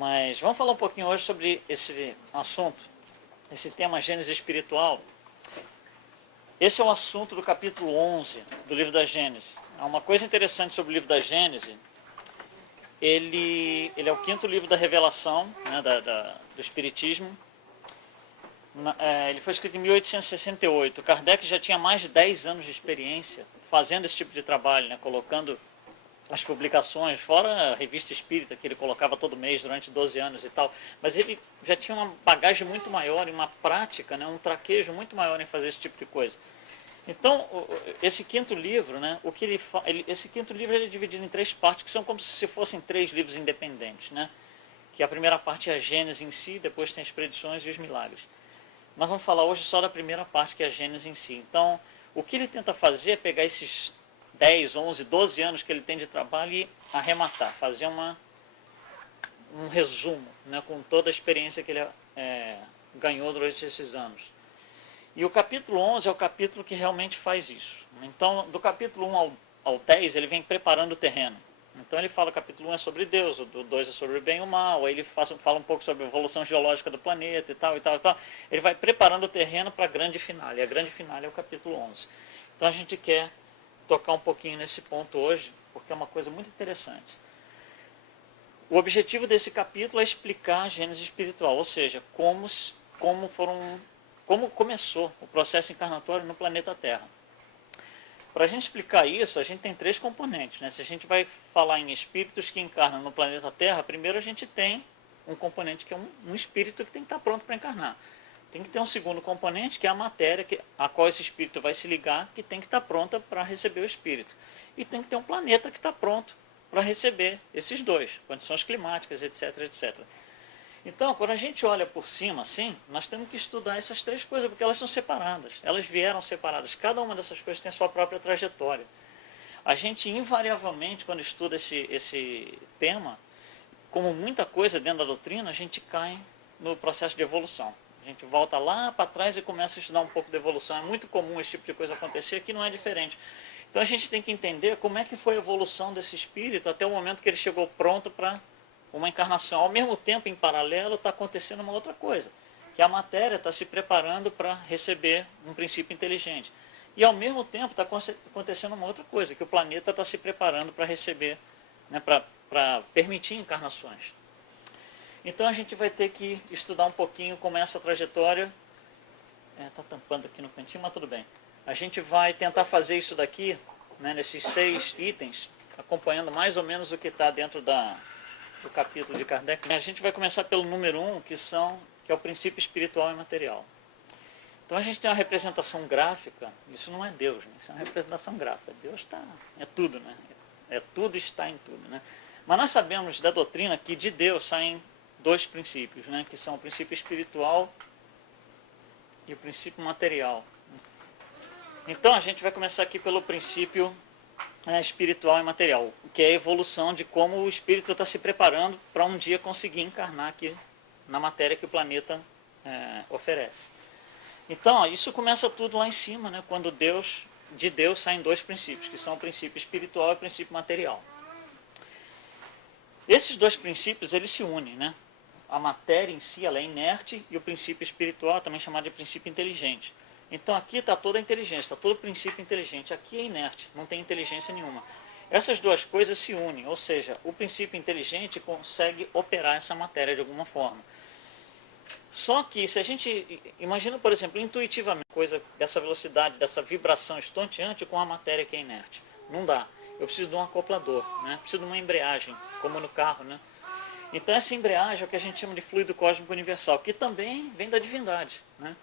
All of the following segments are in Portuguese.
Mas vamos falar um pouquinho hoje sobre esse assunto, esse tema Gênesis espiritual. Esse é o assunto do capítulo 11 do livro da Gênesis. Uma coisa interessante sobre o livro da Gênesis, ele é o quinto livro da revelação, né, do Espiritismo. Ele foi escrito em 1868. Kardec já tinha mais de 10 anos de experiência fazendo esse tipo de trabalho, né, colocando as publicações, fora a revista espírita que ele colocava todo mês durante 12 anos e tal, mas ele já tinha uma bagagem muito maior e uma prática, né, um traquejo muito maior em fazer esse tipo de coisa. Então, esse quinto livro, né, esse quinto livro ele é dividido em 3 partes, que são como se fossem 3 livros independentes, né, que a primeira parte é a Gênesis em si, depois tem as predições e os milagres. Nós vamos falar hoje só da primeira parte, que é a Gênesis em si. Então, o que ele tenta fazer é pegar esses 10, 11, 12 anos que ele tem de trabalho e arrematar, fazer um resumo, né, com toda a experiência que ele ganhou durante esses anos. E o capítulo 11 é o capítulo que realmente faz isso. Então, do capítulo 1 ao 10, ele vem preparando o terreno. Então, ele fala, o capítulo 1 é sobre Deus, o 2 é sobre o bem e o mal, aí ele fala um pouco sobre a evolução geológica do planeta e tal, e tal, e tal. Ele vai preparando o terreno para a grande finale. E a grande finale é o capítulo 11. Então, a gente quer tocar um pouquinho nesse ponto hoje, porque é uma coisa muito interessante. O objetivo desse capítulo é explicar a Gênesis espiritual, ou seja, como começou o processo encarnatório no planeta Terra. Para a gente explicar isso, a gente tem 3 componentes, né? Se a gente vai falar em espíritos que encarnam no planeta Terra, primeiro a gente tem um componente que é um espírito que tem que estar pronto para encarnar. Tem que ter um segundo componente, que é a matéria a qual esse espírito vai se ligar, que tem que estar pronta para receber o espírito. E tem que ter um planeta que está pronto para receber esses dois, condições climáticas, etc, etc. Então, quando a gente olha por cima assim, nós temos que estudar essas 3 coisas, porque elas são separadas. Elas vieram separadas. Cada uma dessas coisas tem a sua própria trajetória. A gente, invariavelmente, quando estuda esse tema, como muita coisa dentro da doutrina, a gente cai no processo de evolução. A gente volta lá para trás e começa a estudar um pouco de evolução. É muito comum esse tipo de coisa acontecer, aqui não é diferente. Então a gente tem que entender como é que foi a evolução desse espírito até o momento que ele chegou pronto para uma encarnação. Ao mesmo tempo, em paralelo, está acontecendo uma outra coisa, que a matéria está se preparando para receber um princípio inteligente. E ao mesmo tempo está acontecendo uma outra coisa, que o planeta está se preparando para receber, né, para permitir encarnações. Então a gente vai ter que estudar um pouquinho como é essa trajetória. Está tampando aqui no cantinho, mas tudo bem. A gente vai tentar fazer isso daqui, né, nesses 6 itens, acompanhando mais ou menos o que está dentro do capítulo de Kardec. A gente vai começar pelo número 1, que é o princípio espiritual e material. Então a gente tem uma representação gráfica, isso não é Deus, né? Isso é uma representação gráfica. Deus é tudo, né? Tudo está em tudo, né? Mas nós sabemos da doutrina que de Deus saem 2 princípios, né? Que são o princípio espiritual e o princípio material. Então a gente vai começar aqui pelo princípio espiritual e material, que é a evolução de como o espírito está se preparando para um dia conseguir encarnar aqui na matéria que o planeta oferece. Então, isso começa tudo lá em cima, né, quando de Deus saem 2 princípios, que são o princípio espiritual e o princípio material. Esses 2 princípios, eles se unem, né? A matéria em si, ela é inerte, e o princípio espiritual, também chamado de princípio inteligente. Então aqui está toda a inteligência, está todo o princípio inteligente. Aqui é inerte, não tem inteligência nenhuma. Essas 2 coisas se unem, ou seja, o princípio inteligente consegue operar essa matéria de alguma forma. Só que se a gente imagina, por exemplo, intuitivamente, coisa dessa velocidade, dessa vibração estonteante com a matéria que é inerte. Não dá. Eu preciso de um acoplador, né? Preciso de uma embreagem, como no carro, né? Então essa embreagem é o que a gente chama de fluido cósmico universal, que também vem da divindade, né?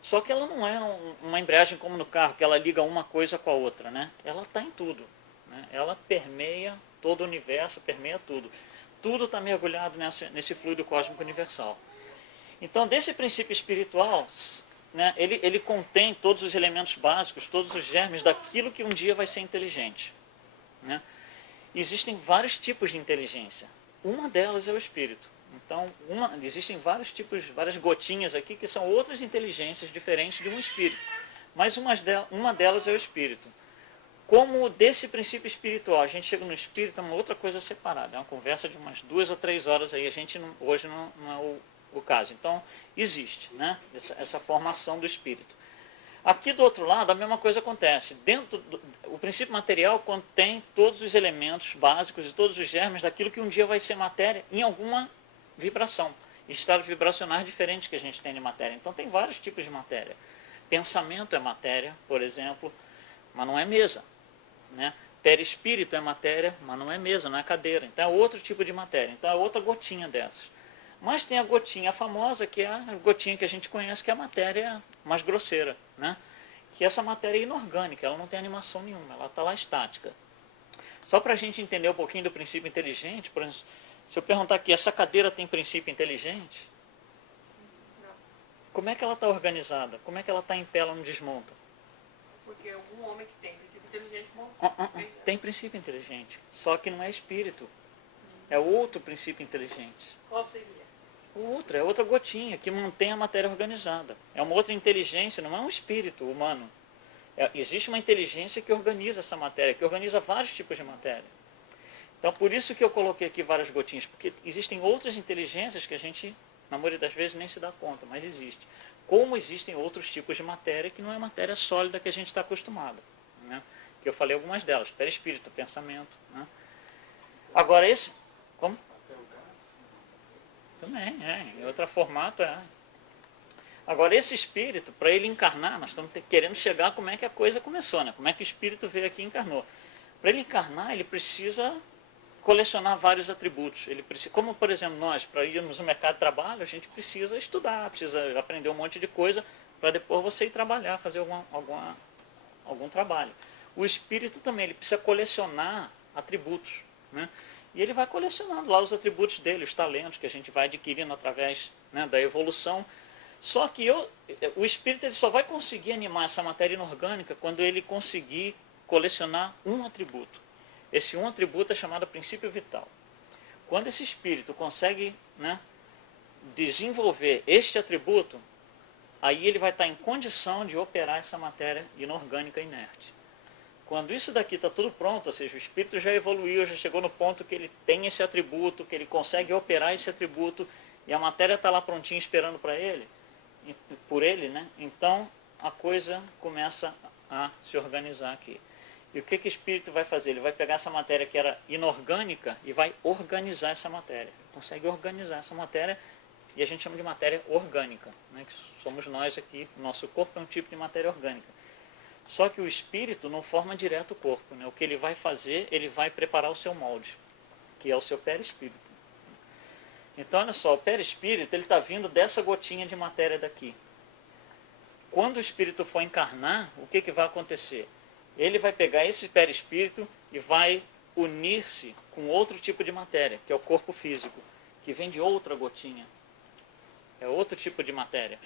Só que ela não é uma embreagem como no carro, que ela liga uma coisa com a outra, né? Ela está em tudo, né? Ela permeia todo o universo, permeia tudo. Tudo está mergulhado nesse fluido cósmico universal. Então, desse princípio espiritual, né, ele contém todos os elementos básicos, todos os germes daquilo que um dia vai ser inteligente, né? Existem vários tipos de inteligência. Uma delas é o espírito. Então, existem vários tipos, várias gotinhas aqui que são outras inteligências diferentes de um espírito. Mas uma delas é o espírito. como desse princípio espiritual a gente chega no espírito, é uma outra coisa separada. É uma conversa de umas 2 ou 3 horas aí. A gente hoje não é o caso. Então, existe, né, essa formação do espírito. Aqui do outro lado, a mesma coisa acontece. O princípio material contém todos os elementos básicos e todos os germes daquilo que um dia vai ser matéria em alguma vibração. Estados vibracionais diferentes que a gente tem de matéria. Então, tem vários tipos de matéria. Pensamento é matéria, por exemplo, mas não é mesa, né? Perispírito é matéria, mas não é mesa, não é cadeira. Então, é outro tipo de matéria. Então, é outra gotinha dessas. Mas tem a gotinha famosa, que é a gotinha que a gente conhece, que é a matéria mais grosseira, né? Que essa matéria é inorgânica, ela não tem animação nenhuma, ela está lá estática. Só para a gente entender um pouquinho do princípio inteligente, por exemplo, se eu perguntar aqui, essa cadeira tem princípio inteligente? Não. Como é que ela está organizada? Como é que ela está em pé, ela não desmonta? Porque algum homem que tem princípio inteligente montou. Tem princípio inteligente, só que não é espírito. É outro princípio inteligente. Qual seria? É outra gotinha que mantém a matéria organizada. É uma outra inteligência, não é um espírito humano. Existe uma inteligência que organiza essa matéria, que organiza vários tipos de matéria. Então, por isso que eu coloquei aqui várias gotinhas, porque existem outras inteligências que a gente, na maioria das vezes, nem se dá conta, mas existe. Como existem outros tipos de matéria que não é matéria sólida que a gente está acostumado, né? Que eu falei algumas delas, perispírito, pensamento, né? Agora esse... Como? Também, em outro formato é. Agora esse espírito, para ele encarnar, nós estamos querendo chegar a como é que a coisa começou, né? Como é que o espírito veio aqui e encarnou. Para ele encarnar, ele precisa colecionar vários atributos. Ele precisa, como, por exemplo, nós, para irmos no mercado de trabalho, a gente precisa estudar, precisa aprender um monte de coisa para depois você ir trabalhar, fazer algum trabalho. O espírito também, ele precisa colecionar atributos, né? E ele vai colecionando lá os atributos dele, os talentos que a gente vai adquirindo através, né, da evolução. Só que o espírito ele só vai conseguir animar essa matéria inorgânica quando ele conseguir colecionar um atributo. Esse um atributo é chamado princípio vital. Quando esse espírito consegue, né, desenvolver este atributo, aí ele vai estar em condição de operar essa matéria inorgânica inerte. Quando isso daqui está tudo pronto, ou seja, o espírito já evoluiu, já chegou no ponto que ele tem esse atributo, que ele consegue operar esse atributo, e a matéria está lá prontinha esperando para ele, por ele, né? Então a coisa começa a se organizar aqui. E o que o espírito vai fazer? Ele vai pegar essa matéria que era inorgânica e vai organizar essa matéria. Ele consegue organizar essa matéria e a gente chama de matéria orgânica, né? Que somos nós aqui, o nosso corpo é um tipo de matéria orgânica. Só que o espírito não forma direto o corpo, né? O que ele vai fazer, ele vai preparar o seu molde, que é o seu perispírito. Então, olha só, o perispírito ele está vindo dessa gotinha de matéria daqui. Quando o espírito for encarnar, o que vai acontecer? Ele vai pegar esse perispírito e vai unir-se com outro tipo de matéria, que é o corpo físico, que vem de outra gotinha. É outro tipo de matéria,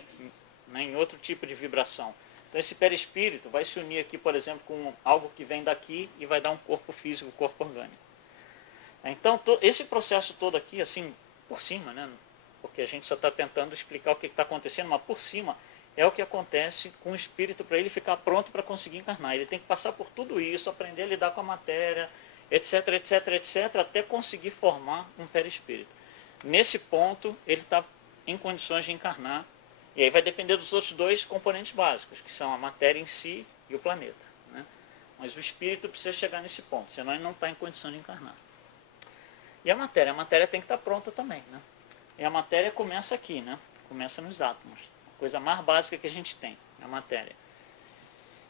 né? Em outro tipo de vibração. Então esse perispírito vai se unir aqui, por exemplo, com algo que vem daqui e vai dar um corpo físico, um corpo orgânico. Então esse processo todo aqui, assim, por cima, né? Porque a gente só está tentando explicar o que está acontecendo, mas por cima é o que acontece com o espírito para ele ficar pronto para conseguir encarnar. Ele tem que passar por tudo isso, aprender a lidar com a matéria, etc, etc, etc, até conseguir formar um perispírito. Nesse ponto, ele está em condições de encarnar. E aí vai depender dos outros dois componentes básicos, que são a matéria em si e o planeta, né? Mas o espírito precisa chegar nesse ponto, senão ele não está em condição de encarnar. E a matéria tem que estar pronta também, né? E a matéria começa aqui, né? Começa nos átomos. A coisa mais básica que a gente tem, a matéria.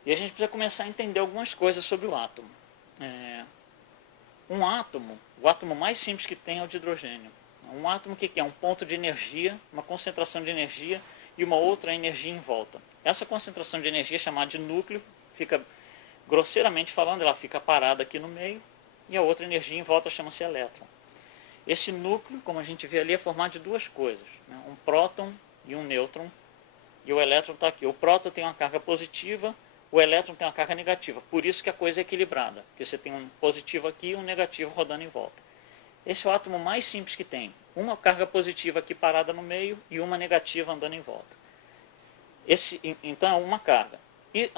E a gente precisa começar a entender algumas coisas sobre o átomo. Um átomo, o átomo mais simples que tem é o de hidrogênio. Um átomo que é um ponto de energia, uma concentração de energia e uma outra energia em volta. Essa concentração de energia, chamada de núcleo, fica, grosseiramente falando, ela fica parada aqui no meio, e a outra energia em volta chama-se elétron. Esse núcleo, como a gente vê ali, é formado de duas coisas, né? Um próton e um nêutron, e o elétron está aqui. O próton tem uma carga positiva, o elétron tem uma carga negativa, por isso que a coisa é equilibrada, porque você tem um positivo aqui e um negativo rodando em volta. Esse é o átomo mais simples que tem. Uma carga positiva aqui parada no meio e uma negativa andando em volta. Então é uma carga.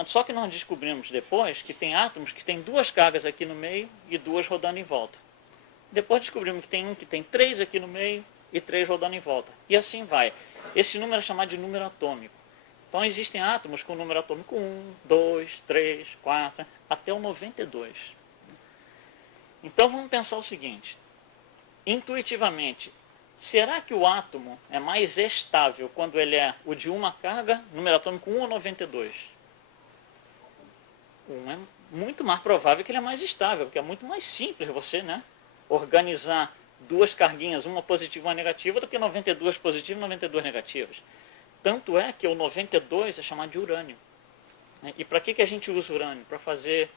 Só que nós descobrimos depois que tem átomos que tem 2 cargas aqui no meio e 2 rodando em volta. Depois descobrimos que tem um que tem 3 aqui no meio e 3 rodando em volta. E assim vai. Esse número é chamado de número atômico. Então existem átomos com número atômico 1, 2, 3, 4, até o 92. Então vamos pensar o seguinte. Intuitivamente, será que o átomo é mais estável quando ele é o de uma carga, número atômico 1 ou 92? É muito mais provável que ele é mais estável, porque é muito mais simples você, né, organizar 2 carguinhas, uma positiva e uma negativa, do que 92 positivas e 92 negativas. Tanto é que o 92 é chamado de urânio. E para que a gente usa urânio? Para fazer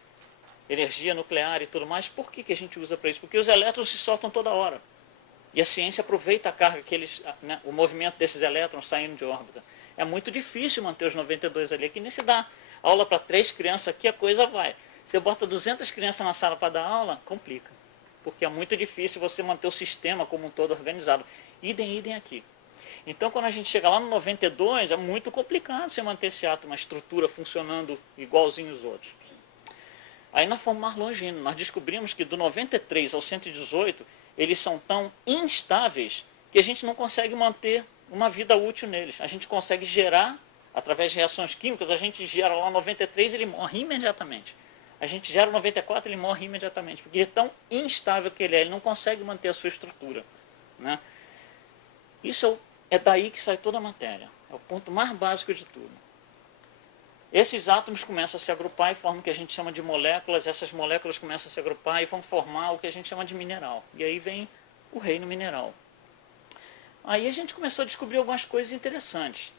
energia nuclear e tudo mais. Por que a gente usa para isso? Porque os elétrons se soltam toda hora. E a ciência aproveita a carga que eles, né, o movimento desses elétrons saindo de órbita. É muito difícil manter os 92 ali, que nem se dá aula para 3 crianças aqui, a coisa vai. Você bota 200 crianças na sala para dar aula, complica. Porque é muito difícil você manter o sistema como um todo organizado. Idem aqui. Então, quando a gente chega lá no 92, é muito complicado você manter esse átomo, uma estrutura funcionando igualzinho os outros. Aí nós fomos mais longe ainda. Nós descobrimos que do 93 ao 118, eles são tão instáveis que a gente não consegue manter uma vida útil neles. A gente consegue gerar, através de reações químicas, a gente gera lá 93 e ele morre imediatamente. A gente gera 94 e ele morre imediatamente, porque é tão instável que ele não consegue manter a sua estrutura. Né? Isso é daí que sai toda a matéria. É o ponto mais básico de tudo. Esses átomos começam a se agrupar e formam o que a gente chama de moléculas. Essas moléculas começam a se agrupar e vão formar o que a gente chama de mineral. E aí vem o reino mineral. Aí a gente começou a descobrir algumas coisas interessantes.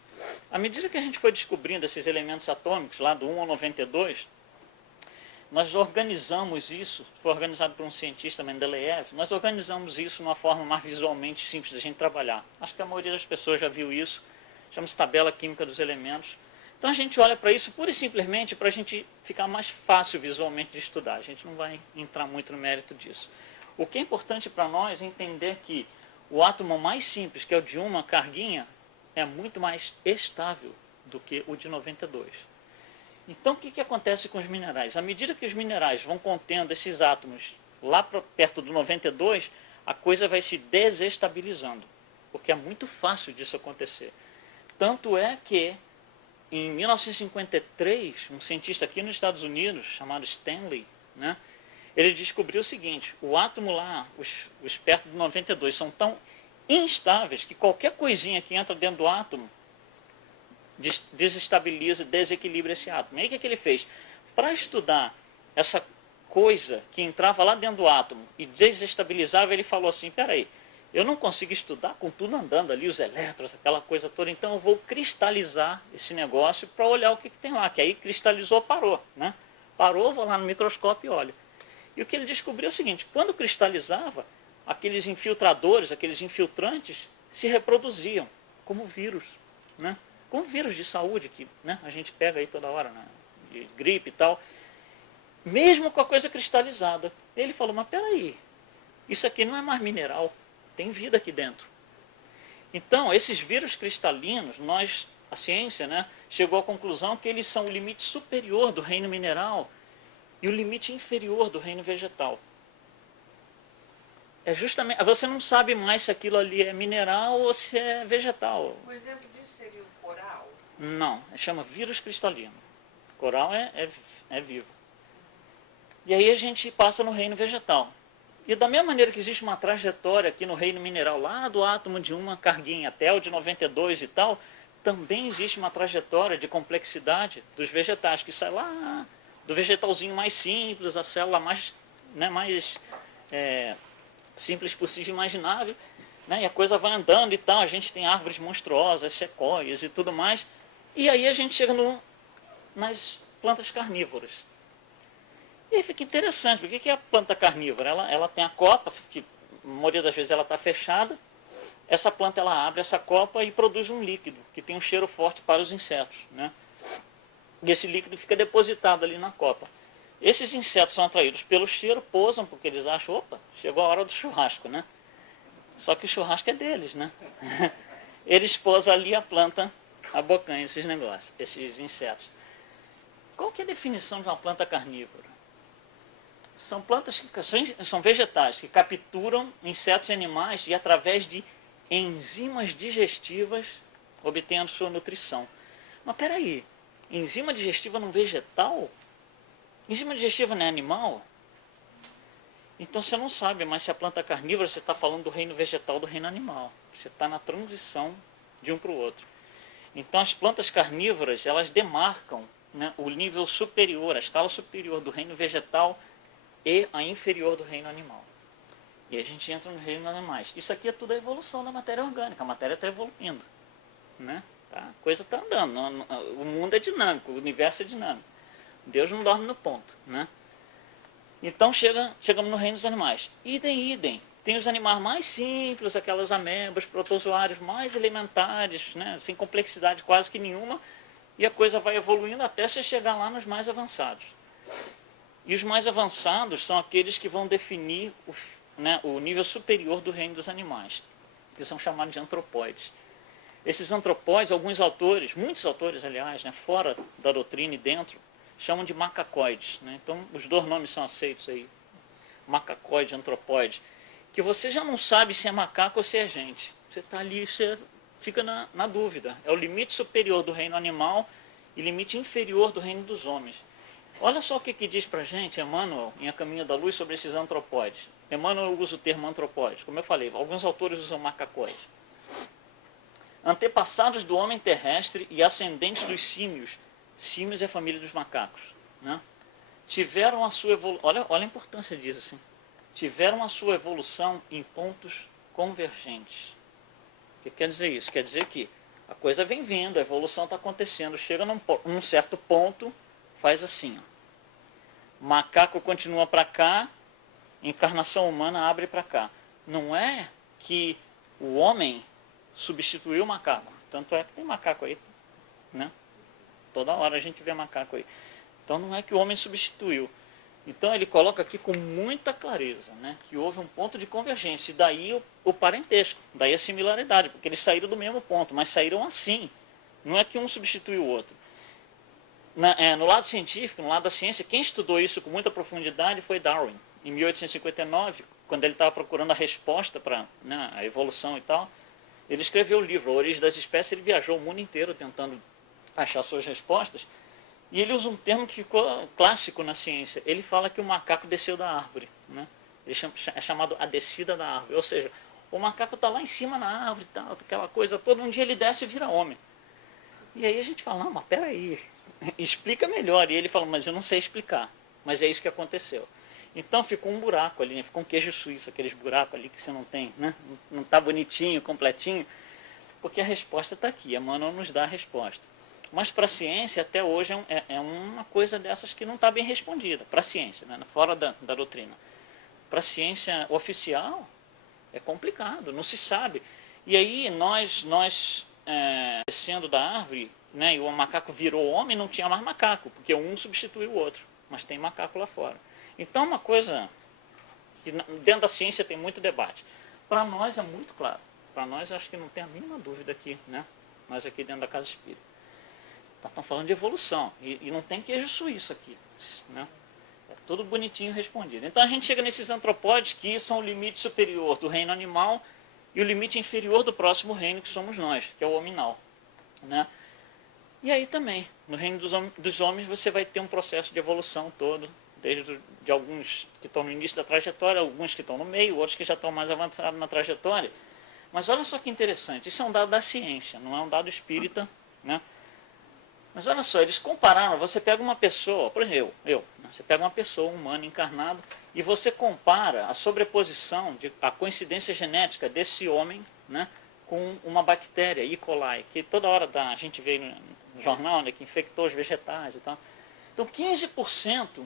À medida que a gente foi descobrindo esses elementos atômicos, lá do 1 ao 92, nós organizamos isso, foi organizado por um cientista, Mendeleev, nós organizamos isso de uma forma mais visualmente simples da gente trabalhar. Acho que a maioria das pessoas já viu isso, chama-se tabela química dos elementos. Então a gente olha para isso pura e simplesmente para a gente ficar mais fácil visualmente de estudar. A gente não vai entrar muito no mérito disso. O que é importante para nós é entender que o átomo mais simples, que é o de uma carguinha, é muito mais estável do que o de 92. Então, o que acontece com os minerais? À medida que os minerais vão contendo esses átomos lá perto do 92, a coisa vai se desestabilizando, porque é muito fácil disso acontecer. Tanto é que, em 1953, um cientista aqui nos Estados Unidos, chamado Stanley, né, ele descobriu o seguinte: o átomo lá, os perto do 92, são tão instáveis que qualquer coisinha que entra dentro do átomo desestabiliza, desequilibra esse átomo. E aí o que ele fez? Para estudar essa coisa que entrava lá dentro do átomo e desestabilizava, ele falou assim: peraí, eu não consigo estudar com tudo andando ali, os elétrons, aquela coisa toda, então eu vou cristalizar esse negócio para olhar o que tem lá. Que aí cristalizou, parou. Né? Parou, vou lá no microscópio e olho. E o que ele descobriu é o seguinte: quando cristalizava, aqueles infiltradores, aqueles infiltrantes, se reproduziam como vírus. Né? Como vírus de saúde, que, né, a gente pega aí toda hora, né, de gripe e tal, mesmo com a coisa cristalizada. Ele falou: mas peraí, isso aqui não é mais mineral, tem vida aqui dentro. Então, esses vírus cristalinos, a ciência, né, chegou à conclusão que eles são o limite superior do reino mineral e o limite inferior do reino vegetal. É justamente, você não sabe mais se aquilo ali é mineral ou se é vegetal. Um exemplo disso seria o coral? Não, chama vírus cristalino. Coral é vivo. E aí a gente passa no reino vegetal. E da mesma maneira que existe uma trajetória aqui no reino mineral, lá do átomo de uma carguinha até o de 92 e tal, também existe uma trajetória de complexidade dos vegetais, que sai lá do vegetalzinho mais simples, a célula mais, né, mais simples possível imaginável, né, e a coisa vai andando e tal, a gente tem árvores monstruosas, sequoias e tudo mais, e aí a gente chega nas plantas carnívoras. E aí fica interessante, porque o que é a planta carnívora? Ela tem a copa, que a maioria das vezes ela está fechada, essa planta ela abre essa copa e produz um líquido, que tem um cheiro forte para os insetos. Né? E esse líquido fica depositado ali na copa. Esses insetos são atraídos pelo cheiro, pousam, porque eles acham: opa, chegou a hora do churrasco, né? Só que o churrasco é deles, né? Eles pousam ali, a planta abocanha esses negócios, esses insetos. Qual que é a definição de uma planta carnívora? São plantas que são vegetais que capturam insetos e animais e através de enzimas digestivas obtêm a sua nutrição. Mas peraí, enzima digestiva num vegetal? Enzima digestiva não é animal? Então você não sabe mais se a planta carnívora, você está falando do reino vegetal ou do reino animal. Você está na transição de um para o outro. Então as plantas carnívoras, elas demarcam, né, o nível superior, a escala superior do reino vegetal e a inferior do reino animal. E a gente entra no reino dos animais. Isso aqui é tudo a evolução da matéria orgânica. A matéria está evoluindo. Né? Tá? A coisa está andando. O mundo é dinâmico, o universo é dinâmico. Deus não dorme no ponto. Né? Então chegamos no reino dos animais. Idem. Tem os animais mais simples, aquelas amebas, protozoários mais elementares, né? Sem complexidade quase que nenhuma. E a coisa vai evoluindo até você chegar lá nos mais avançados. E os mais avançados são aqueles que vão definir o nível superior do reino dos animais, que são chamados de antropóides. Esses antropóides, alguns autores, muitos autores, aliás, né, fora da doutrina e dentro, chamam de macacoides. Né? Então, os dois nomes são aceitos aí, macacoide, antropóide, que você já não sabe se é macaco ou se é gente. Você está ali, você fica na dúvida. É o limite superior do reino animal e limite inferior do reino dos homens. Olha só o que diz para a gente Emmanuel, em A Caminho da Luz, sobre esses antropóides. Emmanuel usa o termo antropóide. Como eu falei, alguns autores usam macacoide. Antepassados do homem terrestre e ascendentes dos símios. Símios é a família dos macacos. Né? Tiveram a sua evolução. Olha a importância disso. Assim. Tiveram a sua evolução em pontos convergentes. O que quer dizer isso? Quer dizer que a coisa vem vindo, a evolução está acontecendo. Chega num certo ponto, faz assim. Ó. Macaco continua para cá, encarnação humana abre para cá. Não é que o homem substituiu o macaco. Tanto é que tem macaco aí. Né? Toda hora a gente vê macaco aí. Então não é que o homem substituiu. Então ele coloca aqui com muita clareza, né, que houve um ponto de convergência. E daí o parentesco, daí a similaridade, porque eles saíram do mesmo ponto, mas saíram assim. Não é que um substituiu o outro. No lado científico, no lado da ciência, quem estudou isso com muita profundidade foi Darwin. Em 1859, quando ele estava procurando a resposta para, né, a evolução e tal, ele escreveu o livro, A Origem das Espécies. Ele viajou o mundo inteiro tentando achar suas respostas. E ele usa um termo que ficou clássico na ciência. Ele fala que o macaco desceu da árvore. Né? É chamado a descida da árvore. Ou seja, o macaco está lá em cima na árvore, tal, aquela coisa toda. Um dia ele desce e vira homem. E aí a gente fala, não, mas peraí, explica melhor. E ele fala, mas eu não sei explicar. Mas é isso que aconteceu. Então ficou um buraco ali, né? Ficou um queijo suíço, aqueles buracos ali que você não tem, né? Não está bonitinho, completinho. Porque a resposta está aqui, Emmanuel nos dá a resposta. Mas para a ciência, até hoje, é uma coisa dessas que não está bem respondida. Para a ciência, né? Fora da doutrina. Para a ciência oficial, é complicado, não se sabe. E aí, nós descendo da árvore, né, e o macaco virou homem, não tinha mais macaco, porque um substituiu o outro. Mas tem macaco lá fora. Então, uma coisa que dentro da ciência tem muito debate. Para nós é muito claro. Para nós, acho que não tem a mínima dúvida aqui, né? Nós aqui dentro da Casa Espírita. Estão falando de evolução. E não tem queijo suíço aqui. Né? É tudo bonitinho respondido. Então a gente chega nesses antropóides que são o limite superior do reino animal e o limite inferior do próximo reino, que somos nós, que é o hominal. Né? E aí também, no reino dos homens, você vai ter um processo de evolução todo, desde de alguns que estão no início da trajetória, alguns que estão no meio, outros que já estão mais avançados na trajetória. Mas olha só que interessante, isso é um dado da ciência, não é um dado espírita, né? Mas olha só, eles compararam, você pega uma pessoa, por exemplo, você pega uma pessoa, um humano encarnado, e você compara a sobreposição, a coincidência genética desse homem, né, com uma bactéria, E. coli, que toda hora a gente vê no jornal, né, que infectou os vegetais e tal. Então 15%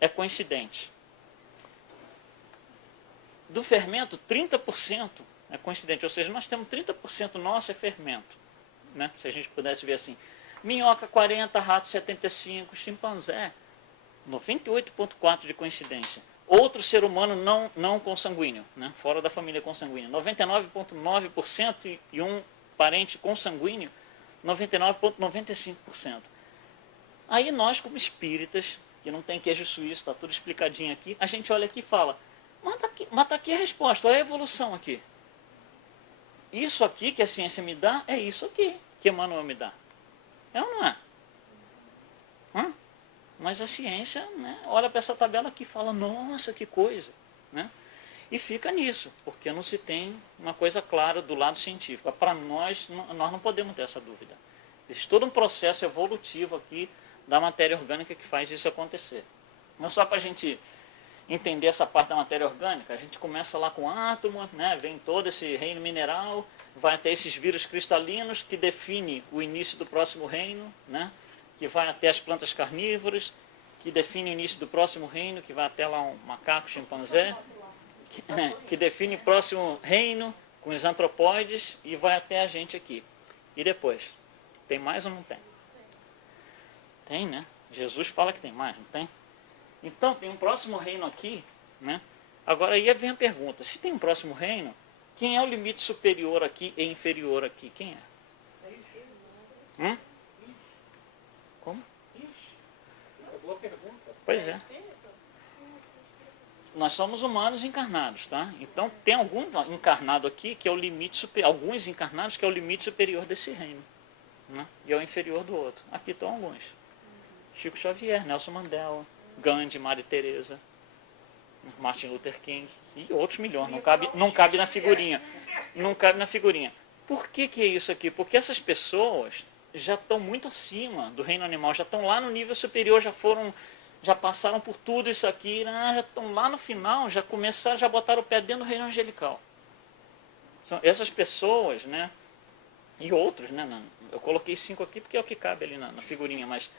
é coincidente. Do fermento, 30% é coincidente, ou seja, nós temos 30% nosso é fermento, né, se a gente pudesse ver assim. Minhoca 40, rato 75, chimpanzé 98,4% de coincidência. Outro ser humano não consanguíneo, né? Fora da família consanguínea, 99,9% e um parente consanguíneo, 99,95%. Aí nós, como espíritas, que não tem queijo suíço, está tudo explicadinho aqui, a gente olha aqui e fala, mas tá aqui a resposta, olha a evolução aqui. Isso aqui que a ciência me dá, é isso aqui que Emmanuel me dá. É ou não é? Mas a ciência, né, olha para essa tabela aqui e fala, nossa, que coisa. Né? E fica nisso, porque não se tem uma coisa clara do lado científico. Para nós não podemos ter essa dúvida. Existe todo um processo evolutivo aqui da matéria orgânica que faz isso acontecer. Não só para a gente entender essa parte da matéria orgânica, a gente começa lá com átomo, né, vem todo esse reino mineral, vai até esses vírus cristalinos que define o início do próximo reino, né, que vai até as plantas carnívoras, que define o início do próximo reino, que vai até lá um macaco, chimpanzé, que define o próximo reino com os antropóides e vai até a gente aqui. E depois? Tem mais ou não tem? Tem, né? Jesus fala que tem mais, não tem? Então, tem um próximo reino aqui, né? Agora aí vem a pergunta, se tem um próximo reino, quem é o limite superior aqui e inferior aqui? Quem é? Como? Boa pergunta. Pois é. Nós somos humanos encarnados, tá? Então tem algum encarnado aqui que é o limite superior, alguns encarnados que é o limite superior desse reino, né? E é o inferior do outro. Aqui estão alguns. Chico Xavier, Nelson Mandela, Gandhi, Maria Teresa, Martin Luther King e outros milhões. Não cabe na figurinha. Não cabe na figurinha. Por que é isso aqui? Porque essas pessoas já estão muito acima do reino animal, já estão lá no nível superior, já passaram por tudo isso aqui, já estão lá no final, já começaram, já botaram o pé dentro do reino angelical. São essas pessoas, né? E outros, né? Eu coloquei 5 aqui porque é o que cabe ali na figurinha, mas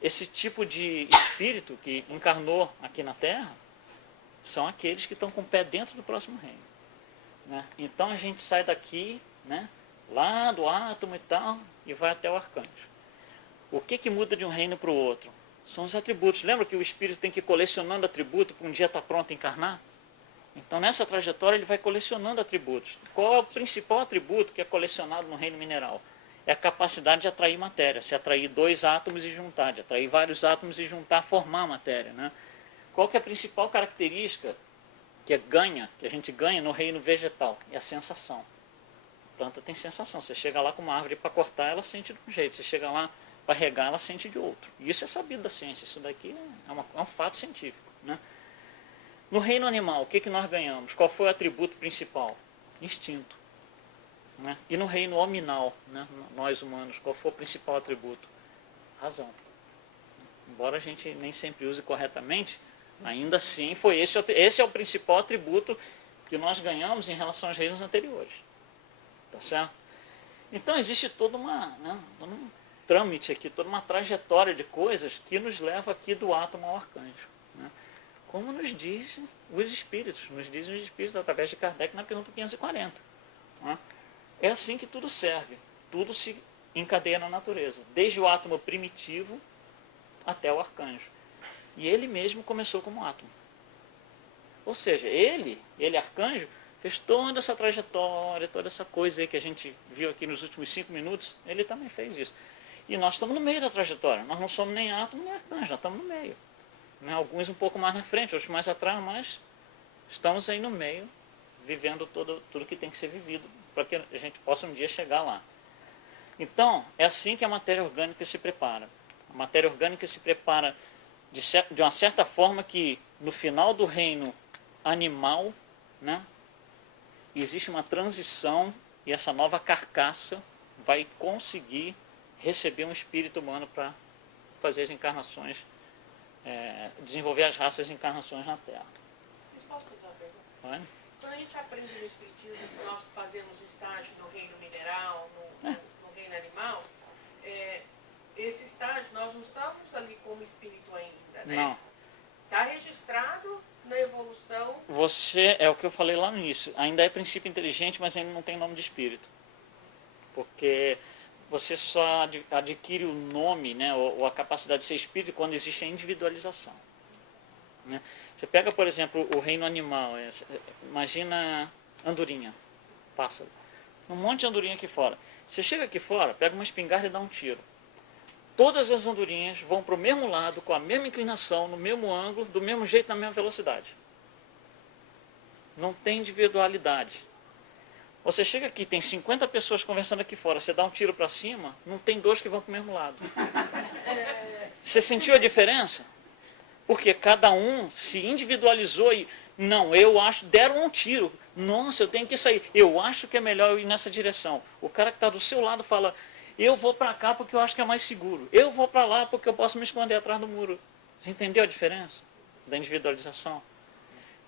esse tipo de espírito que encarnou aqui na Terra são aqueles que estão com o pé dentro do próximo reino. Né? Então a gente sai daqui, né? Lá do átomo e tal, e vai até o arcanjo. O que muda de um reino para o outro? São os atributos. Lembra que o espírito tem que ir colecionando atributos para um dia estar pronto a encarnar? Então nessa trajetória ele vai colecionando atributos. Qual é o principal atributo que é colecionado no reino mineral? É a capacidade de atrair matéria, se atrair 2 átomos e juntar, de atrair vários átomos e juntar, formar matéria. Né? Qual que é a principal característica que a gente ganha no reino vegetal? É a sensação. A planta tem sensação. Você chega lá com uma árvore para cortar, ela sente de um jeito. Você chega lá para regar, ela sente de outro. E isso é sabido da ciência. Isso daqui é um fato científico. Né? No reino animal, o que nós ganhamos? Qual foi o atributo principal? Instinto. Né? E no reino hominal, né? Nós humanos, qual foi o principal atributo? Razão. Embora a gente nem sempre use corretamente, ainda assim foi esse é o principal atributo que nós ganhamos em relação aos reinos anteriores. Tá certo? Então existe todo um trâmite aqui, toda uma trajetória de coisas que nos leva aqui do átomo ao arcanjo. Né? Como nos dizem os espíritos através de Kardec na pergunta 540. Né? É assim que tudo serve, tudo se encadeia na natureza, desde o átomo primitivo até o arcanjo. E ele mesmo começou como átomo. Ou seja, ele arcanjo, fez toda essa trajetória, toda essa coisa aí que a gente viu aqui nos últimos 5 minutos, ele também fez isso. E nós estamos no meio da trajetória, nós não somos nem átomo nem arcanjo, nós estamos no meio. Né? Alguns um pouco mais na frente, outros mais atrás, mas estamos aí no meio, vivendo tudo que tem que ser vivido, para que a gente possa um dia chegar lá. Então, é assim que a matéria orgânica se prepara. A matéria orgânica se prepara de uma certa forma que no final do reino animal, né, existe uma transição e essa nova carcaça vai conseguir receber um espírito humano para fazer as encarnações, desenvolver as raças de encarnações na Terra. Mas posso fazer uma pergunta? Vai? Quando a gente aprende no Espiritismo que nós fazemos estágio no reino mineral, no reino animal, esse estágio nós não estamos ali como espírito ainda, né? Não. Está registrado na evolução. Você, é o que eu falei lá no início, ainda é princípio inteligente, mas ainda não tem nome de espírito. Porque você só adquire o nome, né, ou a capacidade de ser espírito quando existe a individualização. Né? Você pega, por exemplo, o reino animal, imagina andorinha, pássaro. Um monte de andorinha aqui fora. Você chega aqui fora, pega uma espingarda e dá um tiro. todas as andorinhas vão para o mesmo lado, com a mesma inclinação, no mesmo ângulo, do mesmo jeito, na mesma velocidade. Não tem individualidade. Você chega aqui, tem 50 pessoas conversando aqui fora, você dá um tiro para cima, não tem dois que vão para o mesmo lado. Você sentiu a diferença? Porque cada um se individualizou e, não, eu acho, deram um tiro. Nossa, eu tenho que sair. Eu acho que é melhor eu ir nessa direção. O cara que está do seu lado fala, eu vou para cá porque eu acho que é mais seguro. Eu vou para lá porque eu posso me esconder atrás do muro. Você entendeu a diferença da individualização?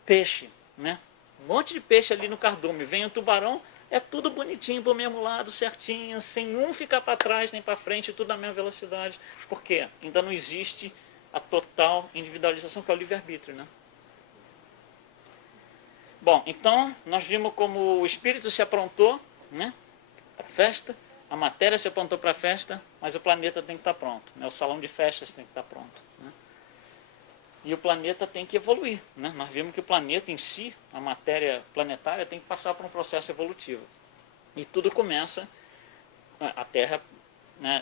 Peixe, né? Um monte de peixe ali no cardume. Vem o tubarão, é tudo bonitinho para o mesmo lado, certinho, sem um ficar para trás nem para frente, tudo na mesma velocidade. Por quê? Ainda não existe a total individualização, que é o livre-arbítrio, né? Bom, então, nós vimos como o espírito se aprontou, né, para a festa, a matéria se aprontou para a festa, mas o planeta tem que estar pronto, né? O salão de festas tem que estar pronto, né? E o planeta tem que evoluir, né? Nós vimos que o planeta em si, a matéria planetária, tem que passar por um processo evolutivo. E tudo começa, a Terra